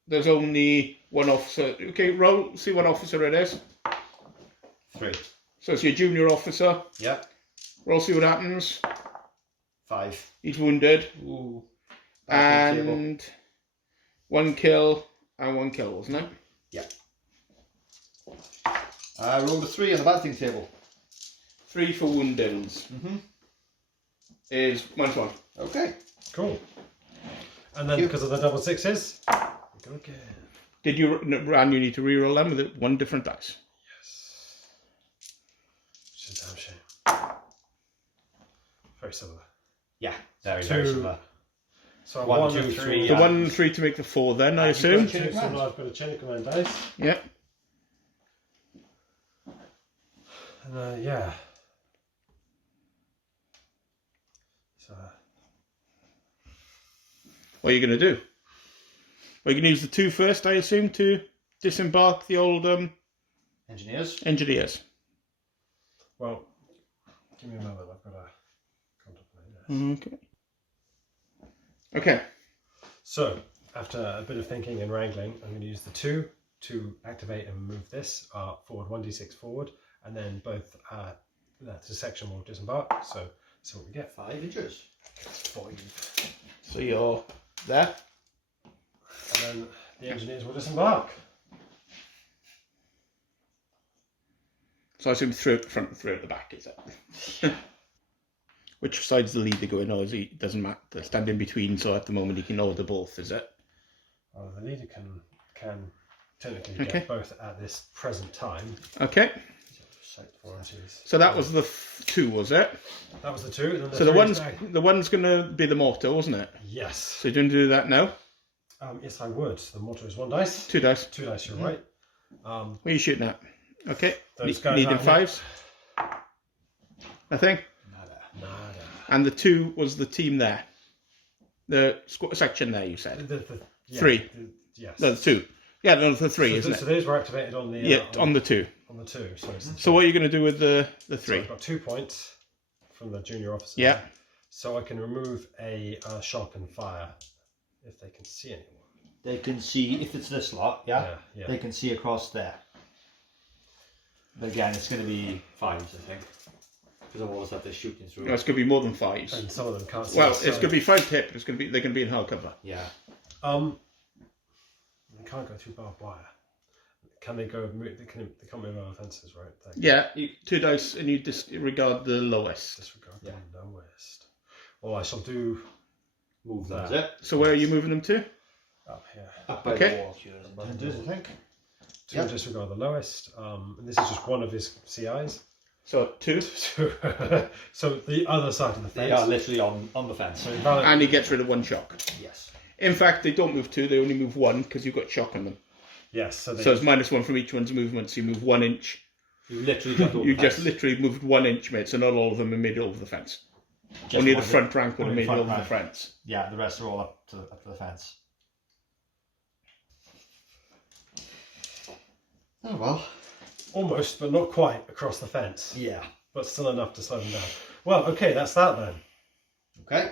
there's only 1 officer. Okay, roll, see what officer it is. 3. So it's your junior officer. Yeah. Roll, see what happens. 5. He's wounded. Ooh. And 1 kill and 1 kill, wasn't it? Yeah. I rolled a 3 on the bad thing table. 3 for woundings. Is -1. Cool. Okay. And then because of the double sixes, we go again. Did you, and you need to reroll them with 1 different dice. Yes. Which is a damn shame. Very similar. Yeah. Very, 2. very similar. So 1, 1, 2, 2, 3. 3. The Yeah. 1 and 3 to make the 4 then, I assume. Chain of So command. now I've got a chain of command dice. Yeah. And yeah. So What are you going to do? Well, you can use the 2 first, I assume, to disembark the old Engineers. engineers. well, give me a moment. I've got to contemplate this. Okay. Okay. So after a bit of thinking and wrangling, I'm going to use the 2 to activate and move this forward 1d6 forward, and then both the section will disembark. So what we get. 5 inches. 5. So you're there. And then the engineers will disembark. So I assume 3 at the front and 3 at the back, is it? Which side's the leader going, or is he, doesn't matter, they stand in between, so at the moment he can order both, is it? Well, the leader can technically Okay. get both at this present time. Okay. Warranties. So that was the 2, was it? That was the 2. And then So the 3 one's is back. the one's going to be the mortar, wasn't it? Yes. So you're going to do that now? Yes, I would. The mortar is 1 dice. 2 dice. 2 dice, you're right. What are you shooting at? Okay. Those guys Needing out here. 5s? Nothing? Nada. And the 2 was the team there. The section there, you said. Yeah, 3. Yes. No, the 2. Yeah, no, the 3, so, isn't so it? those were activated on the Yeah, on the 2. on the 2. So, it's the So what are you going to do with the So 3? I've got 2 points from the junior officer. Yeah. So I can remove a shock and fire if they can see anyone. They can see, if it's this lot, yeah? Yeah. They can see across there. But again, it's going to be 5s, I think. Because of all the stuff they're shooting through. No, it's going to be more than 5s. And some of them can't see. Well, us, it's so- going to be 5 tip. It's going to be they're going to be in hardcover. Yeah. They can't go through barbed wire. Can they go? They can't move over fences, right? Yeah, 2 dice and you disregard the lowest. Disregard Yeah. the lowest. Well, I shall do Move that. that. So where are you moving them to? Up here. Up by Okay. the wall here, as intended, I think. 2 Yeah. disregard the lowest. And this is just one of his CIs. So 2. So the other side of the They fence. are literally on the fence. So invalid. And he gets rid of 1 shock. Yes. In fact, they don't move 2, they only move 1 because you've got shock on them. Yes. So they. So it's -1 from each one's movement, so you move 1 inch You literally jumped over You the just fence. literally moved 1 inch, mate, so not all of them are made over the fence. Just Only the one front bit. rank would have Only made the it front over the rank. fence. Yeah, the rest are all up to the fence. Oh well. Almost, but not quite across the fence. Yeah. But still enough to slow them down. Well, okay, that's that then. Okay.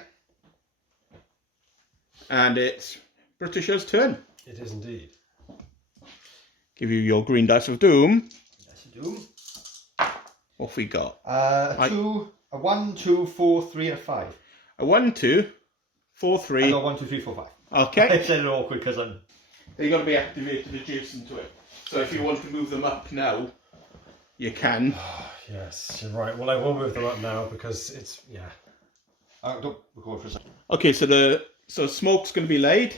And it's Britishers' turn. It is indeed. Give you your green dice of doom. Yes, you do. What have we got? A 2, a 1, 2, 4, 3, and a 5. A 1, 2, 4, 3. I got 1, 2, 3, 4, 5. I Okay. said it awkward because I'm. They're going to be activated adjacent to it. So if you want to move them up now, you can. Yes, you're right. Well, I will move them up now because it's, yeah. Don't record for a second. Okay, so smoke's going to be laid.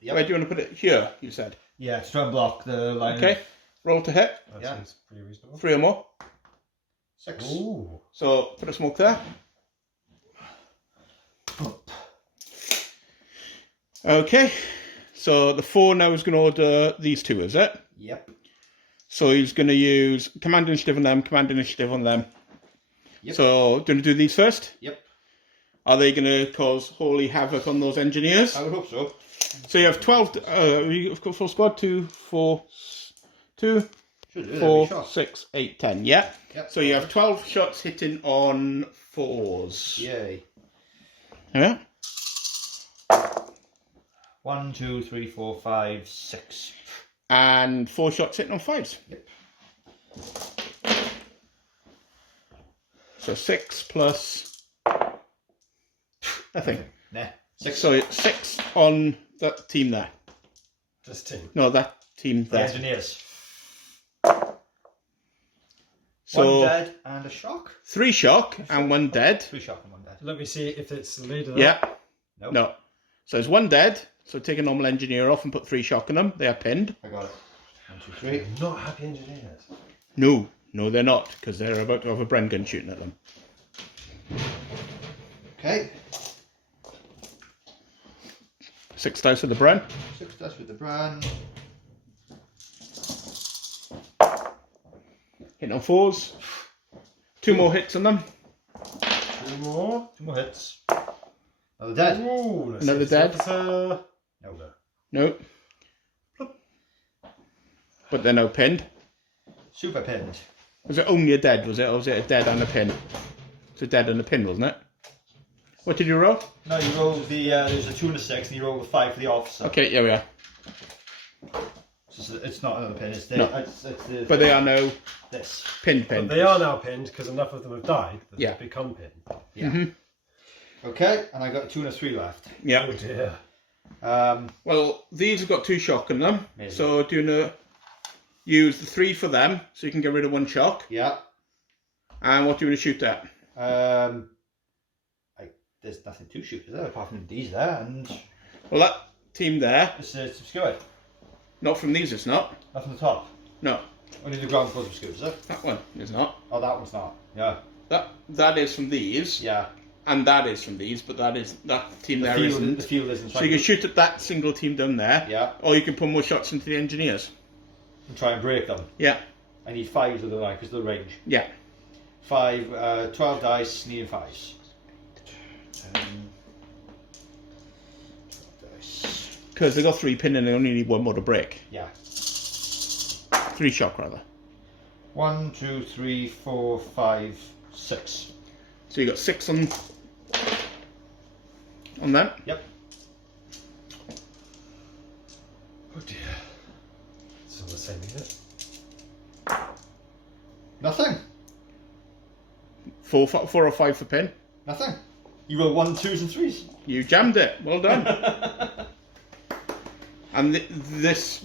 Yep. Where do you want to put it? Here, you said. Yeah, to try and block the line. Okay. Roll to hit. That Yeah. seems pretty reasonable. 3 or more. 6. Ooh. So put a smoke there. Okay. So the 4 now is going to order these 2, is it? Yep. So he's going to use command initiative on them, command initiative on them. Yep. So do you want to do these first? Yep. Are they going to cause holy havoc on those engineers? I would hope so. So you have 12, you've got full squad, 2, 4, 2, Should do. 4, Shot. 6, 8, 10, yeah? Yep. So you have 12 shots hitting on 4s. Yay. Yeah? 1, 2, 3, 4, 5, 6. And 4 shots hitting on 5s. Yep. So 6 plus nothing. Nah. 6. So it's 6 on that team there. This team. No, that team The there. engineers. So 1 dead and a shock. 3 shock and 1 dead. 3 shock and 1 dead. Let me see if it's the leader. Yeah. Nope. No. So there's 1 dead. So take a normal engineer off and put 3 shock in them. They are pinned. I got it. 1, 2, 3. Not happy engineers. No, they're not, because they're about to have a Bren gun shooting at them. Okay. 6 dice with the Bren. 6 dice with the brand. Hitting on 4s. 2 more hits on them. 2 more. 2 more hits. Another dead. Ooh, let's Another see if dead. it's No. No. But they're now pinned. Super pinned. Was it only a dead, was it? Or was it a dead and a pin? It's a dead and a pin, wasn't it? What did you roll? No, you roll the, there's a 2 and a 6, and you roll the 5 for the officer. Okay, here we are. So it's not another pin, it's the, No. it's the But they are now this. pinned. But they are now pinned because enough of them have died that Yeah. they've become pinned. Yeah. Okay, and I got a 2 and a 3 left. Yeah. Oh dear. Well, these have got 2 shock in them. Amazing. So do you want to use the 3 for them so you can get rid of 1 shock? Yeah. And what do you want to shoot at? There's nothing to shoot, is there? Apart from these there, and Well, that team there, it's obscured. not from these, it's not. Not from the top. No, Only the ground floor's obscured, is it? that one is not. Oh, that one's not. Yeah. That is from these, Yeah. and that is from these, but that team there The isn't. field isn't. So you can shoot at that single team down there, Yeah. or you can put more shots into the engineers. And try and break them. Yeah, I need 5s of the line because of the range. yeah. 5, 12 dice, needing 5s. 10, 12 dice. Because they got 3 pin and they only need 1 more to break. Yeah. 3 shock rather. 1, 2, 3, 4, 5, 6. So you got 6 on that. Yep. Oh dear. It's all the same, isn't it? Nothing. 4 or 5 for pin. Nothing. You roll 1, 2s, and 3s. You jammed it. Well done. And the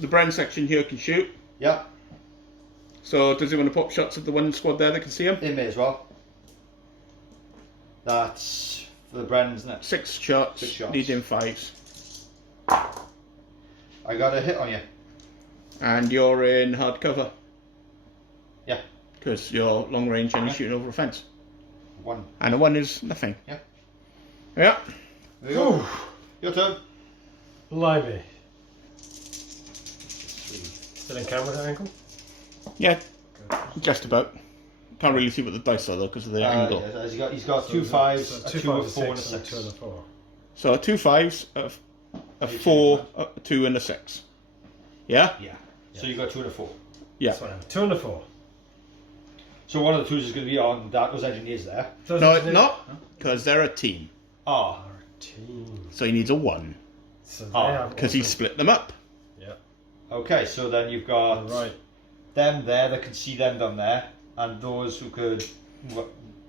Bren section here can shoot. Yeah. So does he want to pop shots at the one squad there that can see him? It may as well. That's for the Bren, isn't it? 6 shots. 6 shots. Needing 5s. I got a hit on you. And you're in hard cover. Yeah. Because you're long range and you're Yeah. shooting over a fence. 1. And a 1 is nothing. Yeah. Yeah. There you go. Your turn. Blimey. 3. Still in camera angle? Yeah. Good. Just about. Can't really see what the dice are though because of the angle. Yeah, he's got two fives, So a 2, a 5, 4, and a 6, and a 6. 2 and a 4. So 2 5s, a 4, a 2, and a 6. Yeah? Yeah. So you got 2 and a 4. Yeah. So 2 and a 4. So one of the 2s is going to be on those engineers there. No, it's not, because they're a team. Ah. Our team. So he needs a 1. So they Oh, have Because he also- split them up. Yeah. Okay, so then you've got Right. them there that can see them down there, and those who could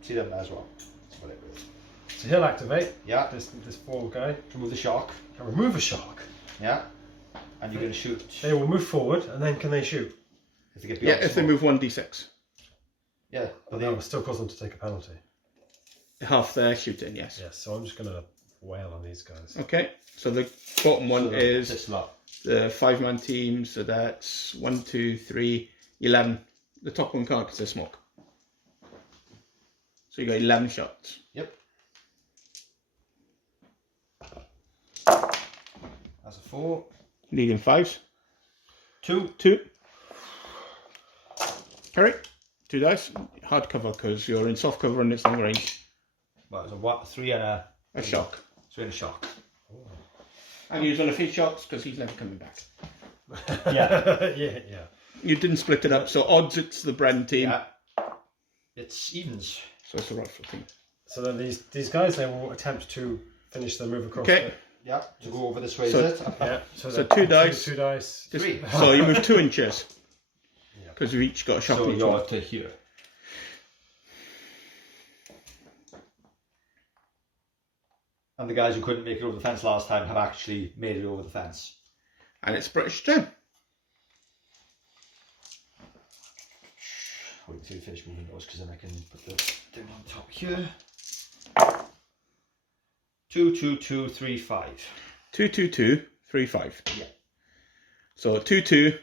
see them there as well. Whatever it is. So he'll activate. Yeah. This 4 guy Remove the shock. can remove a shock. Yeah. And you're going to shoot. They will move forward, and then can they shoot? If they get Yeah, beyond if they smoke. move 1d6. Yeah. But that will still cause them to take a penalty. Half their shooting, yes. Yes. So I'm just gonna wail on these guys. Okay, so the bottom one is this lot. the 5-man team, so that's 1, 2, 3, 11. The top one can't because there's smoke. So you got 11 shots. Yep. That's a 4. Needing 5s. 2. 2. Ceri, 2 dice. Hard cover because you're in soft cover and it's long range. Well, it's a 3 and a shock. 3 and a shock. And he's on a few shots because he's never coming back. Yeah. Yeah. You didn't split it up, so odds it's the Bren team. Yeah. It's evens. So it's the Rifle team. So then these guys, they will attempt to finish their move across. Okay. Yeah. To go over this way, So- is it? Yeah. So they're 2 dice. 2 dice. Just- 3. So you move 2 inches. Yeah. Because we've each got a shot So in each you're one. to here. And the guys who couldn't make it over the fence last time have actually made it over the fence. And it's British turn. Wait until you finish moving those, because then I can put the thing on top here. 2, 2, 2, 3, 5. 2, 2, 2, 3, 5. Yeah. So 2, 2,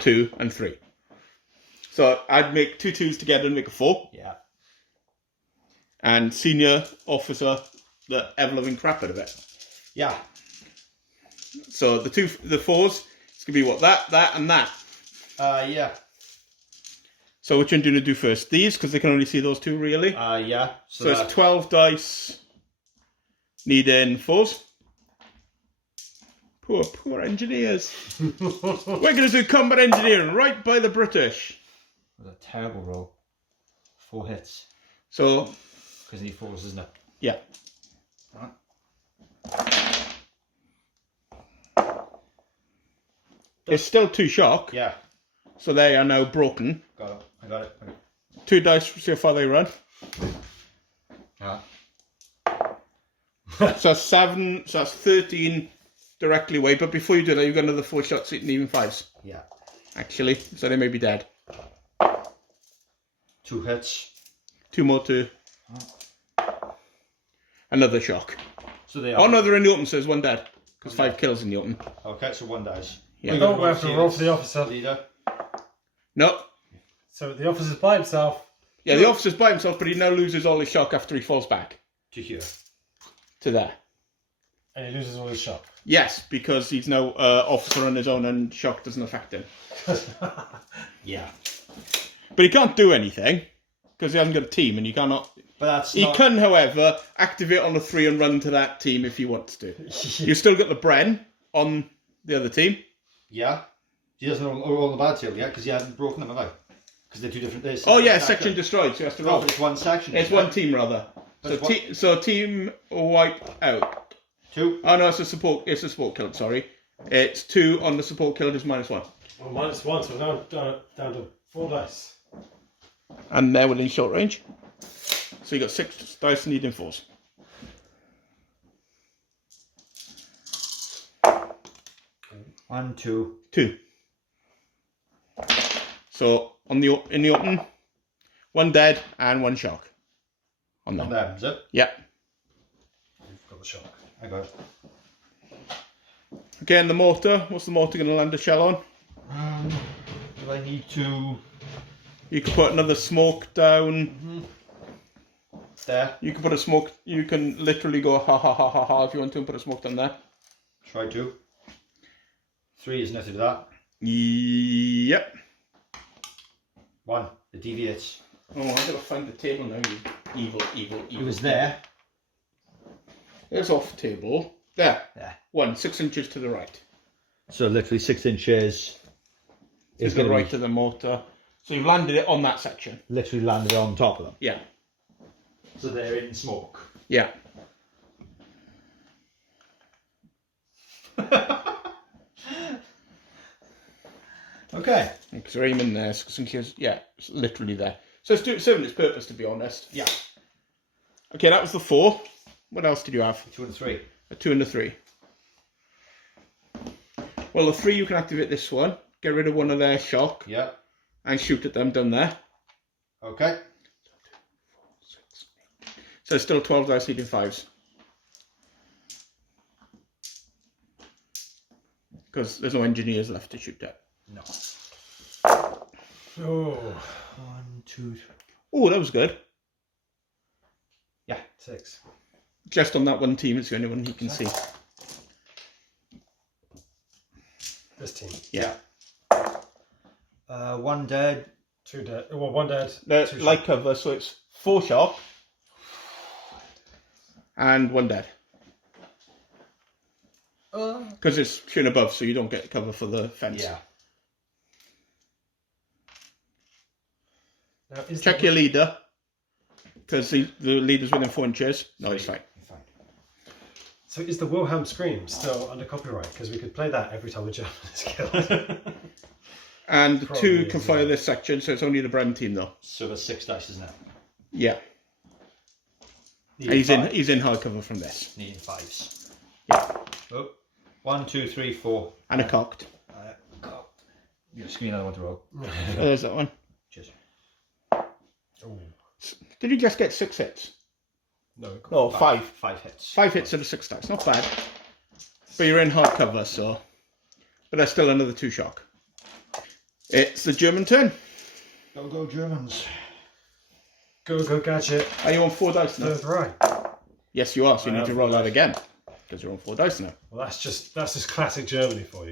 2, and 3. So I'd make 2 2s together and make a 4. Yeah. And senior officer the ever-loving crap out of it. Yeah. So the 4s, it's gonna be what, that, and that. Yeah. So which one do you do first? These, because they can only see those 2 really. Yeah. So it's 12 dice. Needing 4s. Poor engineers. We're going to do combat engineering right by the British. That was a terrible roll. 4 hits. So, Because he falls, isn't it? yeah. It's still 2 shock, Yeah. so they are now broken. Got it. I got it. Okay. 2 dice to see how far they run. Yeah. So that's 7, so that's 13 directly away. But before you do that, you've got another 4 shots hitting even 5s. Yeah. Actually, so they may be dead. 2 hits. 2 more to another shock. So they are. Oh no, they're in the open, so there's 1 dead. Because 5 kills in the open. Okay, so 1 dice. Yeah. No, we have to roll for the officer. Leader. No. So the officer's by himself. Yeah, the officer's by himself, but he now loses all his shock after he falls back To here. to there. And he loses all his shock. Yes, because he's now officer on his own and shock doesn't affect him. Yeah. But he can't do anything because he hasn't got a team, and you cannot. But that's He not... can, however, activate on a 3 and run to that team if he wants to. You've still got the Bren on the other team. Yeah. He doesn't roll the bad tail yet, because he hasn't broken them, have I? Because they're 2 different days. Oh yeah, section destroyed, so he has to No, roll. but it's 1 section. It's isn't 1 it? team rather. But So, it's so team wipe out. 2. Oh no, it's a support. It's a support killed. Sorry, it's 2 on the support killed is -1, Well, -1, so we're down to 4 dice. and they're within short range. So you got 6 dice needing 4s. One, 2. 2. So in the open, 1 dead and 1 shock. On On them. them, is it? Yeah. You've got the shock. I got it. Again, the mortar. What's the mortar going to land a shell on? Do I need to... You can put another smoke down. There. You can put a smoke. You can literally go ha ha ha ha ha if you want to and put a smoke down there. Try to. 3 is nothing to that. Yep. 1. It deviates. Oh, I've got to find the table now, you evil. It was there. There's off table. There. There. 1, 6 inches to the right. So literally 6 inches. To the right of the mortar. So you've landed it on that section. Literally landed on top of them. Yeah. So they're in smoke. Yeah. Okay. Because they're aiming there. 6 inches. Yeah, it's literally there. So it's serving its purpose, to be honest. Yeah. Okay, that was the 4. What else did you have? 2 and 3. A 2 and a 3. Well, the 3 you can activate this one. Get rid of one of their shock. Yeah. And shoot at them down there. Okay. So still 12 dice needing 5s. Because there's no engineers left to shoot at. No. Oh. 1, 2, 3. Oh, that was good. Yeah. 6. Just on that one team, it's the only one he can see. This team. Yeah. 1 dead. 2 dead. Well, 1 dead. They're 2 light shot. cover, so it's 4 shock. And 1 dead. Because it's shooting above, so you don't get cover for the fence. Yeah. Now, is Check your leader. Because the leader's within 4 inches. No, he's fine. Fine. So is the Wilhelm Scream still under copyright? Because we could play that every time a German is killed. And the Probably 2 can is, fire yeah. this section, so it's only the Bren team, though. So there's 6 dice, isn't it? Yeah. Needing He's in hard cover from this. Needing 5s. Yeah. Oh. 1, 2, 3, 4. And a cocked. You just give me another one to roll. There's that one. Cheers. Ooh. Did you just get 6 hits? No. No, 5. 5 hits. 5 hits out of 6 dice. Not bad. But you're in hard cover, so. But there's still another 2 shock. It's the German turn. Go Germans. Go gadget. Are you on 4 dice now? Third right. Yes, you are. So you I need to am. roll that again. Because you're on 4 dice now. Well, that's just classic Germany for you.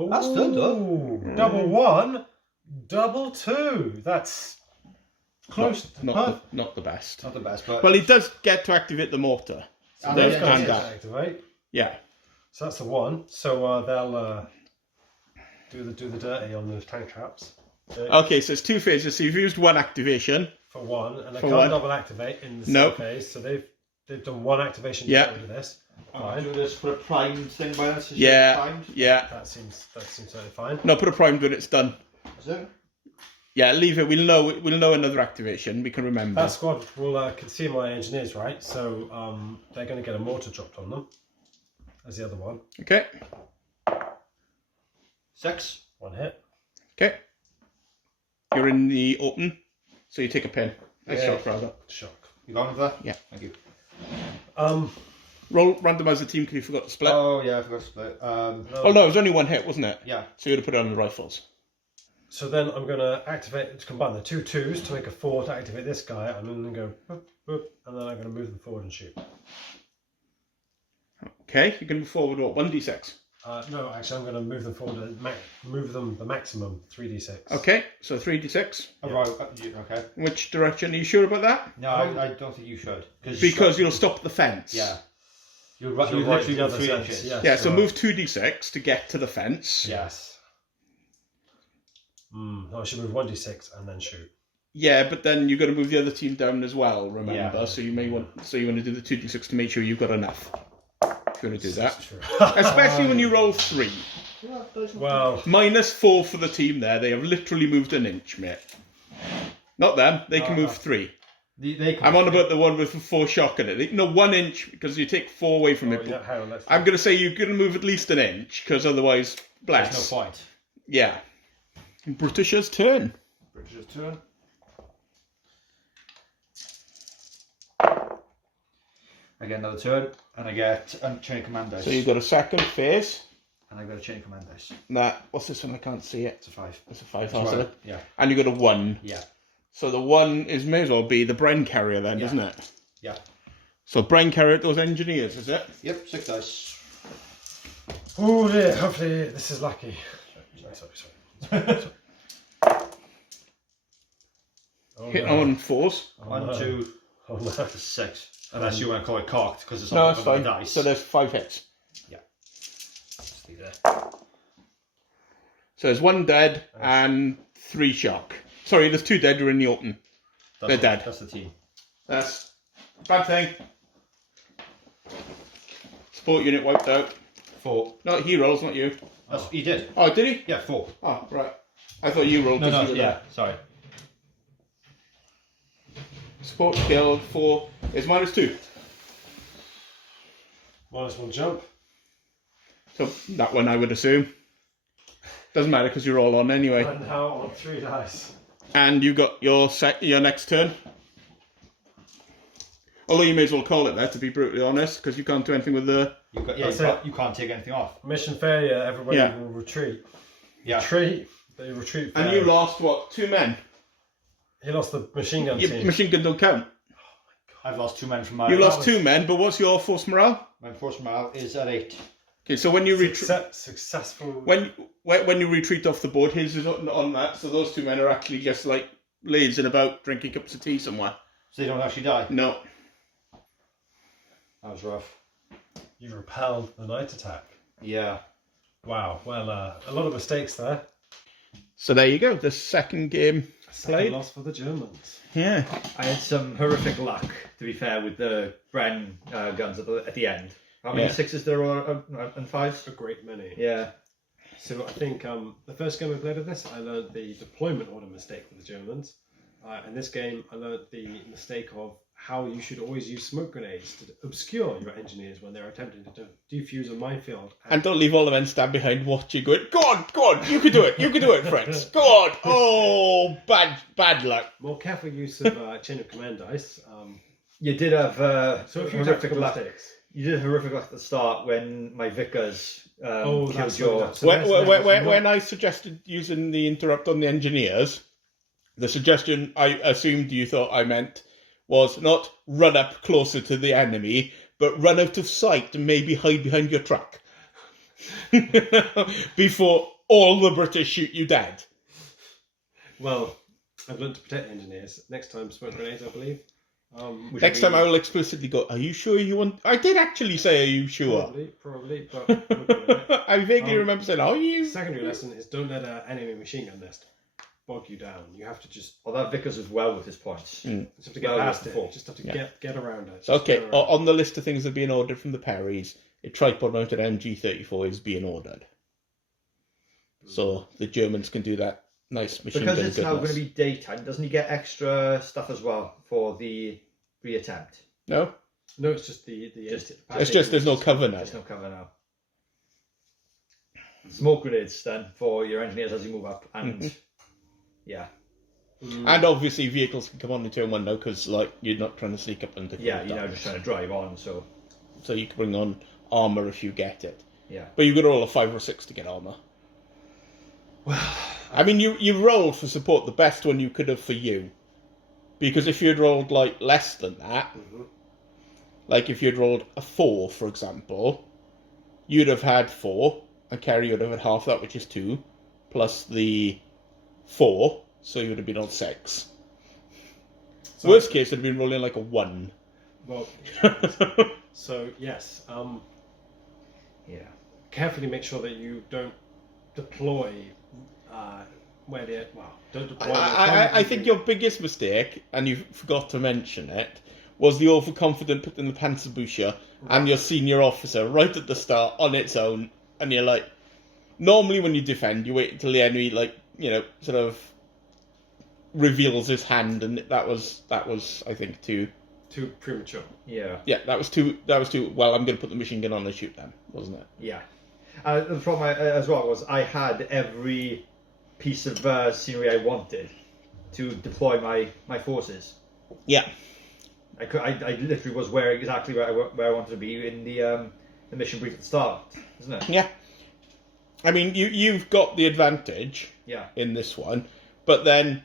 Oh, That's good, though. Double 1, double 2. That's close to Not the best. Not the best, but... Well, he does get to activate the mortar. So And there's yeah, and That's that. activate. Yeah. So that's the 1. So they'll do the dirty on the tank traps. Okay, so it's 2 phases. So you've used 1 activation. For 1, and they For can't 1. double activate in the same Nope. phase. So they've done 1 activation to Yeah. get rid of this. I'll Fine. do this for a primed thing by that. Yeah. Yeah. That seems totally fine. No, put a prime when it's done. Is it? Yeah, leave it. We'll know another activation. We can remember. That squad will can see my engineers, right? So they're going to get a mortar dropped on them. As the other one. Okay. 6. 1 hit. Okay. You're in the open, so you take a pin. Nice Yeah. shot, rather. Shock. You going with that? Yeah. Thank you. Roll randomise the team because you forgot to split. Oh, yeah, I forgot to split. Oh no, it was only 1 hit, wasn't it? Yeah. So you would have put it on the rifles. So then I'm going to activate to combine the 2 2s to make a 4 to activate this guy, and then go boop, boop, and then I'm going to move them forward and shoot. Okay, you can move forward what? 1d6. No, actually I'm going to move them forward and move them the maximum 3d6. Okay, so 3d6. Oh, right, okay. Which direction? Are you sure about that? No, I don't think you should. Because you'll stop the fence. Yeah. You're So literally right the do other 3 sense, inches. yes. Yeah, so right. move 2d6 to get to the fence. Yes. No, I should move 1d6 and then shoot. Yeah, but then you've got to move the other team down as well, remember? Yeah. So you want to do the 2d6 to make sure you've got enough. If you want to do that. That's true. Especially when you roll 3. Well, -4 for the team there. They have literally moved an inch, mate. Not them. They can move 3. I'm on about the one with the 4 shock in it. No, 1 inch, because you take 4 away from it. yeah, hang on, let's I'm going to say you're going to move at least an inch, because otherwise, bless. There's no point. Yeah. British's turn. British's turn. I get another turn, and I get a chain of command dice. So you've got a second phase. And I got a chain of command dice. What's this one? I can't see it. It's a 5. It's a 5, That's hasn't right. it? Yeah. And you've got a 1. Yeah. So the 1 may as well be the Bren carrier then, Yeah. doesn't it? Yeah. So Bren carrier those engineers, is it? Yep, 6 dice. Oh dear, hopefully this is lucky. Sorry. Hitting on 4s. Oh, 1, no. 2, Oh no. 6. Unless you want to call it cocked because it's No, on that's top of the fine. dice. So there's 5 hits. Just leave there. So there's 1 dead and 3 shock. Sorry, there's 2 dead who are in the open. They're dead. That's the team. That's a bad thing. Support unit wiped out. 4. No, he rolls, not you. He did. Oh, did he? Yeah, 4. Oh, right. I thought you rolled. No, 'cause you were yeah, there. sorry. Support killed 4 is -2. -1 jump. So that one I would assume. Doesn't matter because you're all on anyway. And now on 3 dice. And you got your next turn. Although you may as well call it that, to be brutally honest, because you can't do anything with the... You can't take anything off. Mission failure, everybody will retreat. Yeah. They retreat. And you lost, what, 2 men? He lost the machine gun Your team. machine gun don't count. I've lost 2 men from my... You lost 2 men, but what's your force morale? My force morale is at 8. Okay, so when you retreat... Successful. When you retreat off the board, his is on that, so those 2 men are actually just like lazing about drinking cups of tea somewhere. So they don't actually die? No. That was rough. You repelled the night attack. Yeah. Wow. Well, a lot of mistakes there. So there you go, the second game Second played. loss for the Germans. Yeah. I had some horrific luck, to be fair, with the Bren guns at the end. How many 6s there are and 5s? A great many. Yeah. So I think the first game I played of this, I learned the deployment order mistake with the Germans. In this game, I learned the mistake of how you should always use smoke grenades to obscure your engineers when they're attempting to defuse a minefield. And don't leave all the men stand behind watching going, go on, you can do it, friends. Go on. Oh, bad luck. More careful use of chain of command dice. You did have So a few horrific tactical luck. mistakes. You did horrific luck at the start when my Vickers killed that's your... what it is. When I suggested using the interrupt on the engineers, the suggestion I assumed you thought I meant was not run up closer to the enemy, but run out of sight and maybe hide behind your truck. Before all the British shoot you dead. Well, I've learned to protect engineers. Next time, smoke grenades, I believe. Next time I will explicitly go, are you sure you want... I did actually say, are you sure? Probably, but we'll do it. I vaguely remember saying, are you? Secondary lesson is don't let an enemy machine gun nest bog you down. You have to just Well, that Vickers as well with his points. just have to get Well, past before. it. Just have to get around it. So, Just okay, get around on the list of things that are being ordered from the Perrys, a tripod-mounted MG34 is being ordered. So the Germans can do that nice machine Because gun it's now going goodness. to be daytime, doesn't he get extra stuff as well for the reattempt? No? No, it's just the It's just there's no cover now. There's no cover now. Smoke grenades then for your engineers as you move up, and yeah, And obviously vehicles can come on in turn 1 now because like you're not trying to sneak up and you're now just trying to drive on. So you can bring on armour if you get it. yeah, But you've got to roll a 5 or 6 to get armour. Well, I mean, you rolled for support the best one you could have for you. Because if you'd rolled like less than that, like if you'd rolled a 4, for example, you'd have had 4, and Ceri would have had half that, which is 2, plus the 4, so you would have been on 6. So, Worst case, it'd have been rolling like a 1. Well, so yes, yeah. carefully make sure that you don't deploy don't deploy. I think your biggest mistake, and you forgot to mention it, was the overconfident put in the Panzerbücher and your senior officer right at the start on its own, and you're like, normally when you defend, you wait until the enemy sort of reveals his hand, and that was I think too premature. Yeah. Yeah, that was too. Well, I'm going to put the machine gun on and shoot them, wasn't it? Yeah. The problem as well was I had every piece of scenery I wanted to deploy my forces. Yeah. I literally was exactly where I wanted to be in the mission brief at the start, isn't it? Yeah. I mean, you've got the advantage in this one, but then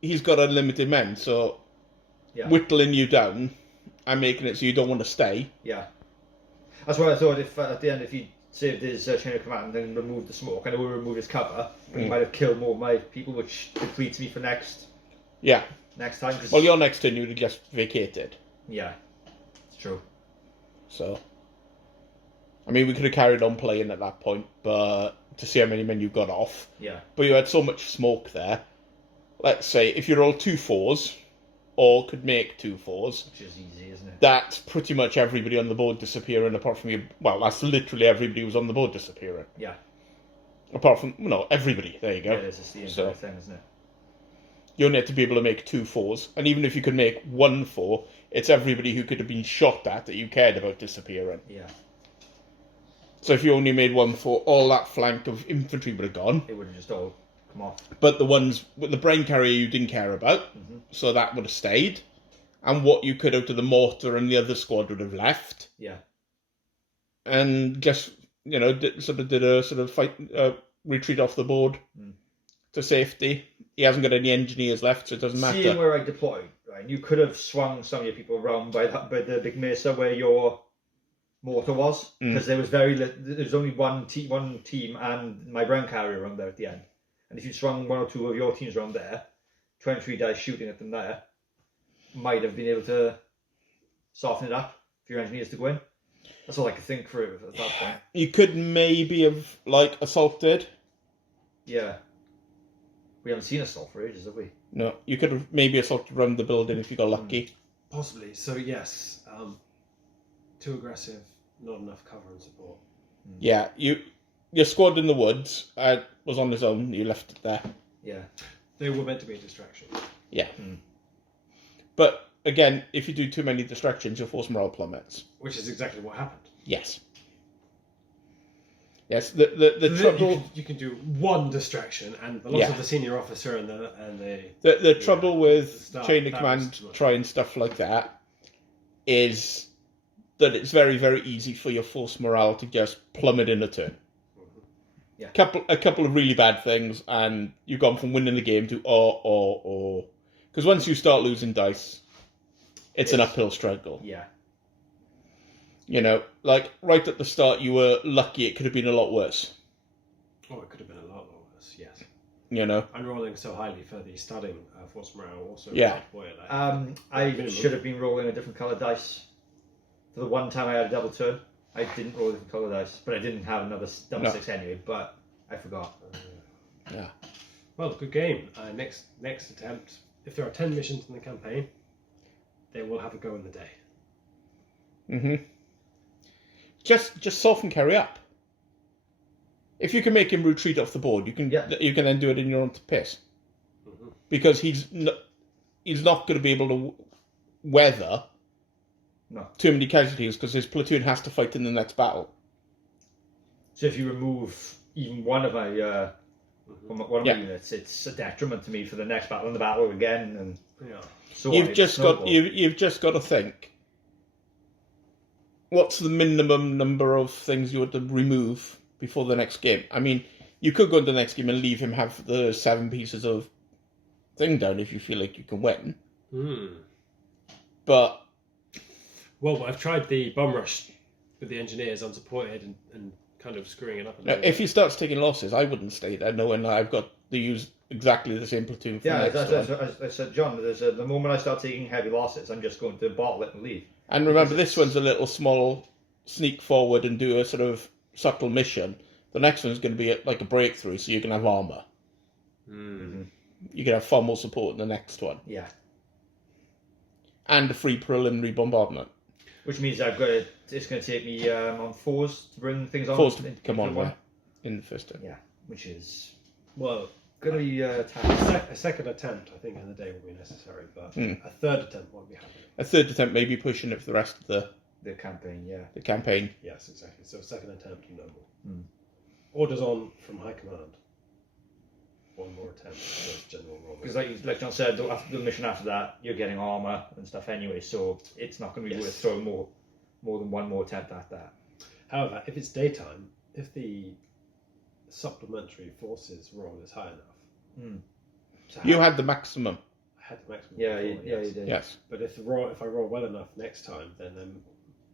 he's got unlimited men, so whittling you down and making it so you don't want to stay. Yeah. That's what I thought. If at the end, if he saved his chain of command and then removed the smoke, and it would remove his cover, he might have killed more of my people, which depletes me for next. Yeah. next time. 'Cause, Well, your next turn you'd have just vacated. yeah, it's true. So, I mean, we could have carried on playing at that point, but to see how many men you got off. Yeah, But you had so much smoke there. Let's say if you roll 2 4s, or could make 2 4s, which is easy, isn't it? that's pretty much everybody on the board disappearing apart from you. Well, that's literally everybody who's on the board disappearing. Yeah. Apart from, no, everybody. There you go. Yeah, it is. It's the entire thing, isn't it? You only had to be able to make 2 4s. And even if you could make 1 4, it's everybody who could have been shot at that you cared about disappearing. Yeah. So if you only made 1 4, all that flank of infantry would have gone. It would have just all come off. But the ones with the brain carrier you didn't care about, so that would have stayed. And what you could out of the mortar and the other squad would have left. Yeah. And just, did a fight, retreat off the board to safety. He hasn't got any engineers left, so it doesn't matter. Seeing where I deployed, right, you could have swung some of your people around by the big mesa where your mortar was, because there was only one team and my brain carrier around there at the end. And if you swung 1 or 2 of your teams around there, 23 guys shooting at them there, might have been able to soften it up for your engineers to go in. That's all I could think for it at that point. You could maybe have, assaulted. Yeah. We haven't seen assault for ages, have we? No, you could have maybe assaulted around the building if you got lucky. Possibly. So yes, too aggressive, not enough cover and support. Yeah, your squad in the woods was on his own. You left it there. Yeah. They were meant to be a distraction. Yeah. But again, if you do too many distractions, your force morale plummets. Which is exactly what happened. Yes. Yes. The trouble. You can do one distraction, and the loss of the senior officer and the trouble with staff, chain of command trying stuff like that is that it's very, very easy for your force morale to just plummet in a turn. Yeah. A couple of really bad things, and you've gone from winning the game to or. Because once you start losing dice, it's an uphill struggle. Yeah. Right at the start, you were lucky. It could have been a lot worse. Oh, it could have been a lot worse. Yes. I'm rolling so highly for the starting force morale. Also. Yeah. I should have been rolling a different colour dice. For the one time I had a double turn, I didn't roll a different colour dice, but I didn't have another double 6 anyway. But I forgot. Yeah. Well, good game. Next attempt. If there are 10 missions in the campaign, they will have a go in the day. Mm-hmm. Just soften Ceri up. If you can make him retreat off the board, you can then do it in your own pace. Because he's not going to be able to weather too many casualties because his platoon has to fight in the next battle. So if you remove even one of my my units, it's a detriment to me for the next battle and the battle again. And so you've just got to think. What's the minimum number of things you want to remove before the next game? I mean, you could go into the next game and leave him have the 7 pieces of thing down if you feel like you can win. But well, I've tried the bomb rush with the engineers unsupported and kind of screwing it up a little if he starts taking losses, I wouldn't stay there knowing that I've got to use exactly the same platoon for the next one. As I said, John, the moment I start taking heavy losses, I'm just going to bottle it and leave. And remember, this one's a little small sneak forward and do a sort of subtle mission. The next one's going to be like a breakthrough, so you can have armour. You can have far more support in the next one. Yeah. And a free preliminary bombardment. Which means it's going to take me on 4s to bring things on. 4s to come on in the first turn. Yeah, which is well going to be a second attempt, I think, in the day will be necessary, but a third attempt won't be happening. A third attempt may be pushing it for the rest of the campaign. Yeah. The campaign. Yes, exactly. So a second attempt and no more. Orders on from high command. One more attempt. General role. Because like John said, after the mission after that, you're getting armour and stuff anyway, so it's not going to be worth throwing more than one more attempt at that. However, if it's daytime, if the supplementary forces roll is high enough. You had the maximum. I had the maximum. Yeah, before, you did. Yes. But if I roll well enough next time, then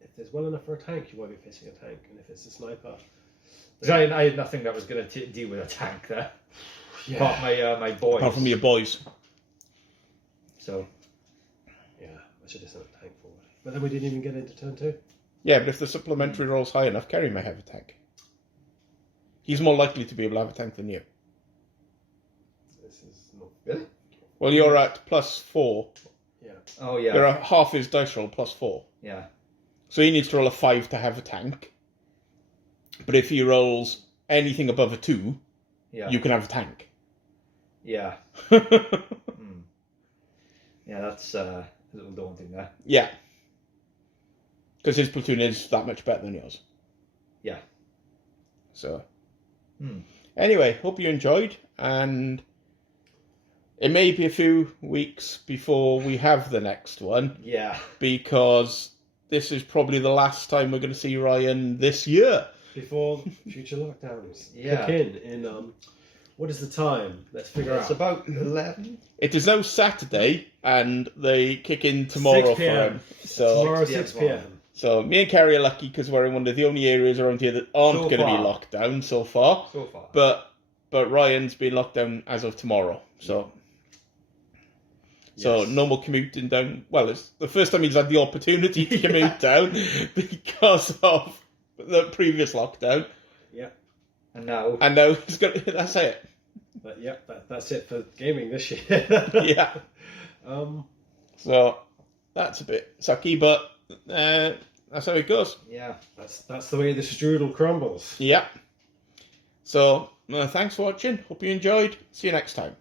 if there's well enough for a tank, you won't be facing a tank, and if it's a sniper. I had nothing that was going to deal with a tank there. Yeah. Apart from my boys. Apart from your boys. So Yeah, I should have sent a tank forward. But then we didn't even get into turn 2. Yeah, but if the supplementary roll's high enough, Ceri may have a tank. He's more likely to be able to have a tank than you. This is not. really? Well, you're at +4. Yeah. Oh yeah. You're at half his dice roll +4. Yeah. So he needs to roll a 5 to have a tank. But if he rolls anything above a 2, Yeah. you can have a tank. Yeah. Yeah, that's a little daunting there. Yeah. Because his platoon is that much better than yours. Yeah. So. Anyway, hope you enjoyed. And it may be a few weeks before we have the next one. Yeah. Because this is probably the last time we're going to see Ryan this year. Before future lockdowns Yeah. kick in what is the time? Let's figure It's out. about 11. It is now Saturday, and they kick in tomorrow 6 for p.m. him. So, Tomorrow 6 6 p.m. so me and Ceri are lucky because we're in one of the only areas around here that aren't So going to be far. locked down so far. So far. But Ryan's been locked down as of tomorrow. So Yes. no more commuting down. Well, it's the first time he's had the opportunity to commute down because of the previous lockdown. Yeah. And now. And now he's got. That's it. But yeah, that's it for gaming this year. Yeah. So that's a bit sucky, but that's how it goes. Yeah. That's the way the strudel crumbles. Yeah. So thanks for watching. Hope you enjoyed. See you next time.